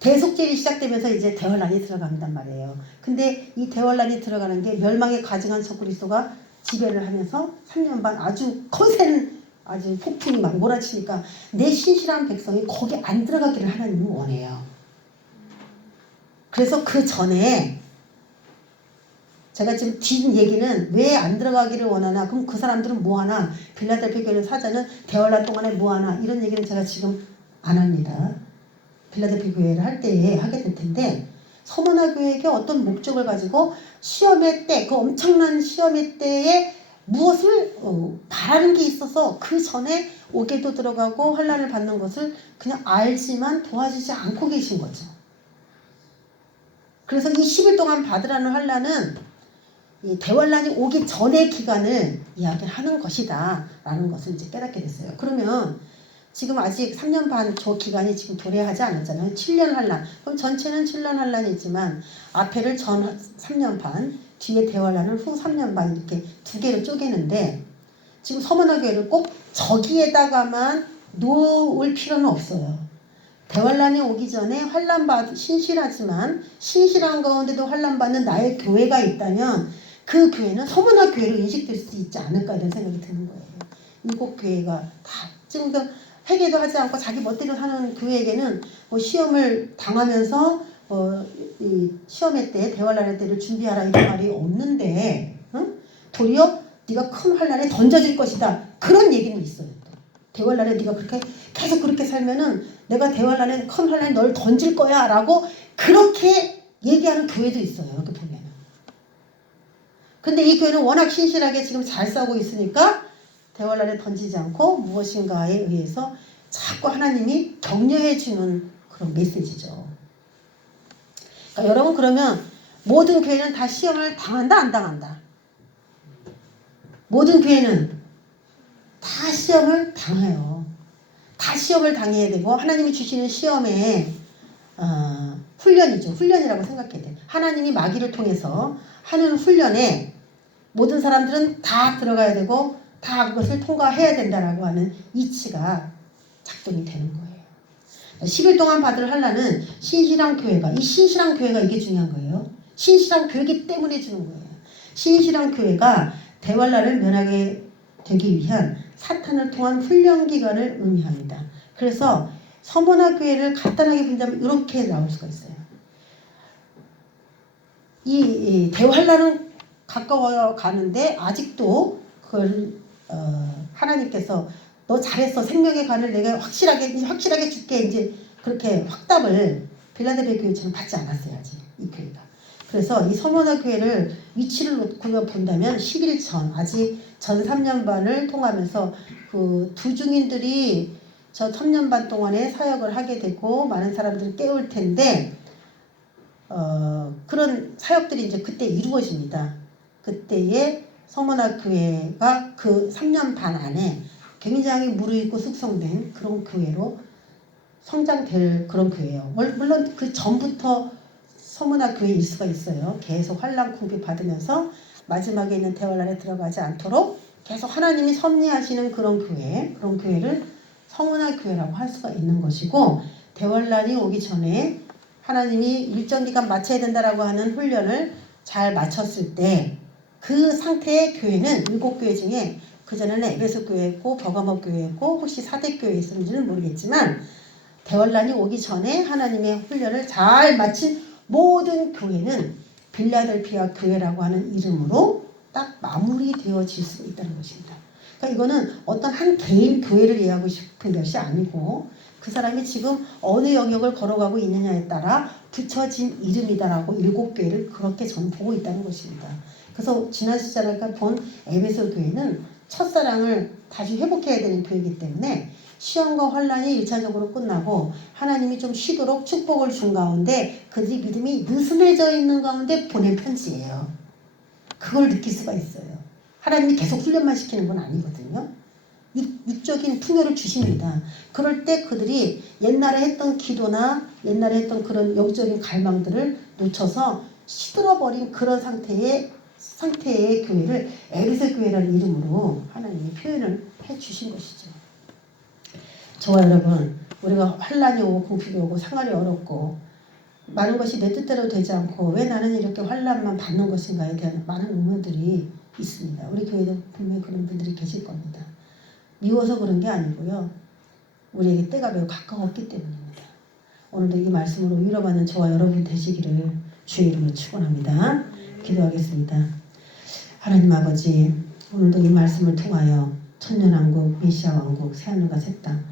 대속죄일이 시작되면서 이제 대환란이 들어간단 말이에요. 근데 이 대환란이 들어가는 게 멸망에 가증한 적그리스도가 지배를 하면서 3년 반 아주 거센 아주 폭풍이 막 몰아치니까 내 신실한 백성이 거기 안 들어가기를 하나님은 원해요. 그래서 그 전에 제가 지금 뒷 얘기는 왜 안 들어가기를 원하나, 그럼 그 사람들은 뭐하나, 빌라델피아 교회 사자는 대환란 동안에 뭐하나, 이런 얘기는 제가 지금 안 합니다. 빌라델피아 교회를 할 때에 하게 될 텐데, 서머나 교회에게 어떤 목적을 가지고 시험의 때, 그 엄청난 시험의 때에 무엇을 바라는 게 있어서 그 전에 옥에도 들어가고 환란을 받는 것을 그냥 알지만 도와주지 않고 계신 거죠. 그래서 이 10일 동안 받으라는 환란은 이 대환란이 오기 전의 기간을 이야기하는 것이다 라는 것을 이제 깨닫게 됐어요. 그러면 지금 아직 3년 반 저 기간이 지금 도래하지 않았잖아요. 7년 환란. 그럼 전체는 7년 환란이지만 앞에를 전 3년 반, 뒤에 대환란을 후 3년 반 이렇게 두 개로 쪼개는데 지금 서머나 교회를 꼭 저기에다가만 놓을 필요는 없어요. 대환란이 오기 전에 신실하지만 신실한 가운데도 환란받는 나의 교회가 있다면 그 교회는 서머나 교회로 인식될 수 있지 않을까 이런 생각이 드는 거예요. 일곱 교회가 다 지금 회개도 하지 않고 자기 멋대로 사는 교회에게는 뭐 시험을 당하면서 이 시험의 때 대환란의 때를 준비하라 이런 말이 없는데 도리어 네가 큰 환란에 던져질 것이다 그런 얘기는 있어요. 대환란에 네가 그렇게 계속 그렇게 살면은 내가 대환란에 큰 환란에 널 던질 거야 라고 그렇게 얘기하는 교회도 있어요. 이렇게 보면은. 근데 이 교회는 워낙 신실하게 지금 잘 싸우고 있으니까 대환란에 던지지 않고 무엇인가에 의해서 자꾸 하나님이 격려해 주는 그런 메시지죠. 그러니까 여러분 그러면 모든 교회는 다 시험을 당한다 안 당한다? 모든 교회는 다 시험을 당해요. 다 시험을 당해야 되고 하나님이 주시는 시험에 훈련이죠. 훈련이라고 생각해야 돼. 하나님이 마귀를 통해서 하는 훈련에 모든 사람들은 다 들어가야 되고 다 그것을 통과해야 된다라고 하는 이치가 작동이 되는 거예요. 10일 동안 받을 환란은 신실한 교회가, 이 신실한 교회가 이게 중요한 거예요. 신실한 교회이기 때문에 주는 거예요. 신실한 교회가 대환란을 면하게 되기 위한 사탄을 통한 훈련 기간을 의미합니다. 그래서 서머나 교회를 간단하게 본다면 이렇게 나올 수가 있어요. 이 대환란은 가까워 가는데 아직도 그걸 하나님께서 너 잘했어 생명의 간을 내가 확실하게 줄게 이제 그렇게 확답을 빌라델피아 교회처럼 받지 않았어요 아직 이 교회가. 그래서 이 서머나 교회를 위치를 놓고 본다면 10일 전 아직 전 3년 반을 통하면서 그 두 중인들이 저 3년 반 동안에 사역을 하게 되고 많은 사람들을 깨울 텐데 그런 사역들이 이제 그때 이루어집니다. 그때에 서머나 교회가 그 3년 반 안에 굉장히 무르익고 숙성된 그런 교회로 성장될 그런 교회예요. 물론 그 전부터 서머나 교회일 수가 있어요. 계속 환난 궁핍 받으면서 마지막에 있는 대환란에 들어가지 않도록 계속 하나님이 섭리하시는 그런 교회를 서머나 교회라고 할 수가 있는 것이고 대환란이 오기 전에 하나님이 일정 기간 마쳐야 된다라고 하는 훈련을 잘 마쳤을 때 그 상태의 교회는 7교회 중에 그전에는 에베소 교회였고 버가모 교회였고 혹시 사대 교회에 있었는지는 모르겠지만 대환란이 오기 전에 하나님의 훈련을 잘 마친 모든 교회는 빌라델피아 교회라고 하는 이름으로 딱 마무리되어질 수 있다는 것입니다. 그러니까 이거는 어떤 한 개인 교회를 이해하고 싶은 것이 아니고 그 사람이 지금 어느 영역을 걸어가고 있느냐에 따라 붙여진 이름이다라고 7교회를 그렇게 저는 보고 있다는 것입니다. 그래서 지난 시간에 본 에베소 교회는 첫사랑을 다시 회복해야 되는 교회이기 때문에 시험과 환란이 1차적으로 끝나고 하나님이 좀 쉬도록 축복을 준 가운데 그들이 믿음이 느슨해져 있는 가운데 보낸 편지예요. 그걸 느낄 수가 있어요. 하나님이 계속 훈련만 시키는 건 아니거든요. 육적인 풍요를 주십니다. 그럴 때 그들이 옛날에 했던 기도나 옛날에 했던 그런 영적인 갈망들을 놓쳐서 시들어버린 그런 상태의 교회를 에베소 교회라는 이름으로 하나님이 표현을 해주신 것이죠. 저와 여러분, 우리가 환란이 오고 궁핍이 오고 생활이 어렵고 많은 것이 내 뜻대로 되지 않고 왜 나는 이렇게 환란만 받는 것인가에 대한 많은 의문들이 있습니다. 우리 교회도 분명히 그런 분들이 계실 겁니다. 미워서 그런 게 아니고요. 우리에게 때가 매우 가까웠기 때문입니다. 오늘도 이 말씀으로 위로받는 저와 여러분 되시기를 주의 이름으로 축원합니다. 기도하겠습니다. 하나님 아버지, 오늘도 이 말씀을 통하여 천년왕국, 메시아 왕국, 새하늘과 새 땅,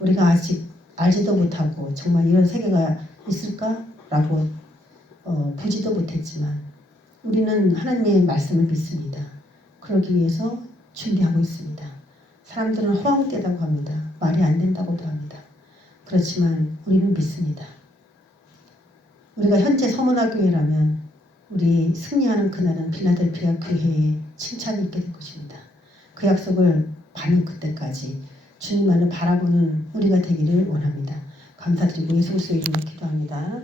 우리가 아직 알지도 못하고 정말 이런 세계가 있을까라고 보지도 못했지만 우리는 하나님의 말씀을 믿습니다. 그러기 위해서 준비하고 있습니다. 사람들은 허황되다고 합니다. 말이 안 된다고도 합니다. 그렇지만 우리는 믿습니다. 우리가 현재 서문화교회라면 우리 승리하는 그날은 필라델피아 교회에 칭찬이 있게 될 것입니다. 그 약속을 받는 그때까지 주님만을 바라보는 우리가 되기를 원합니다. 감사드리고 예수 그리스도의 이름으로 기도합니다.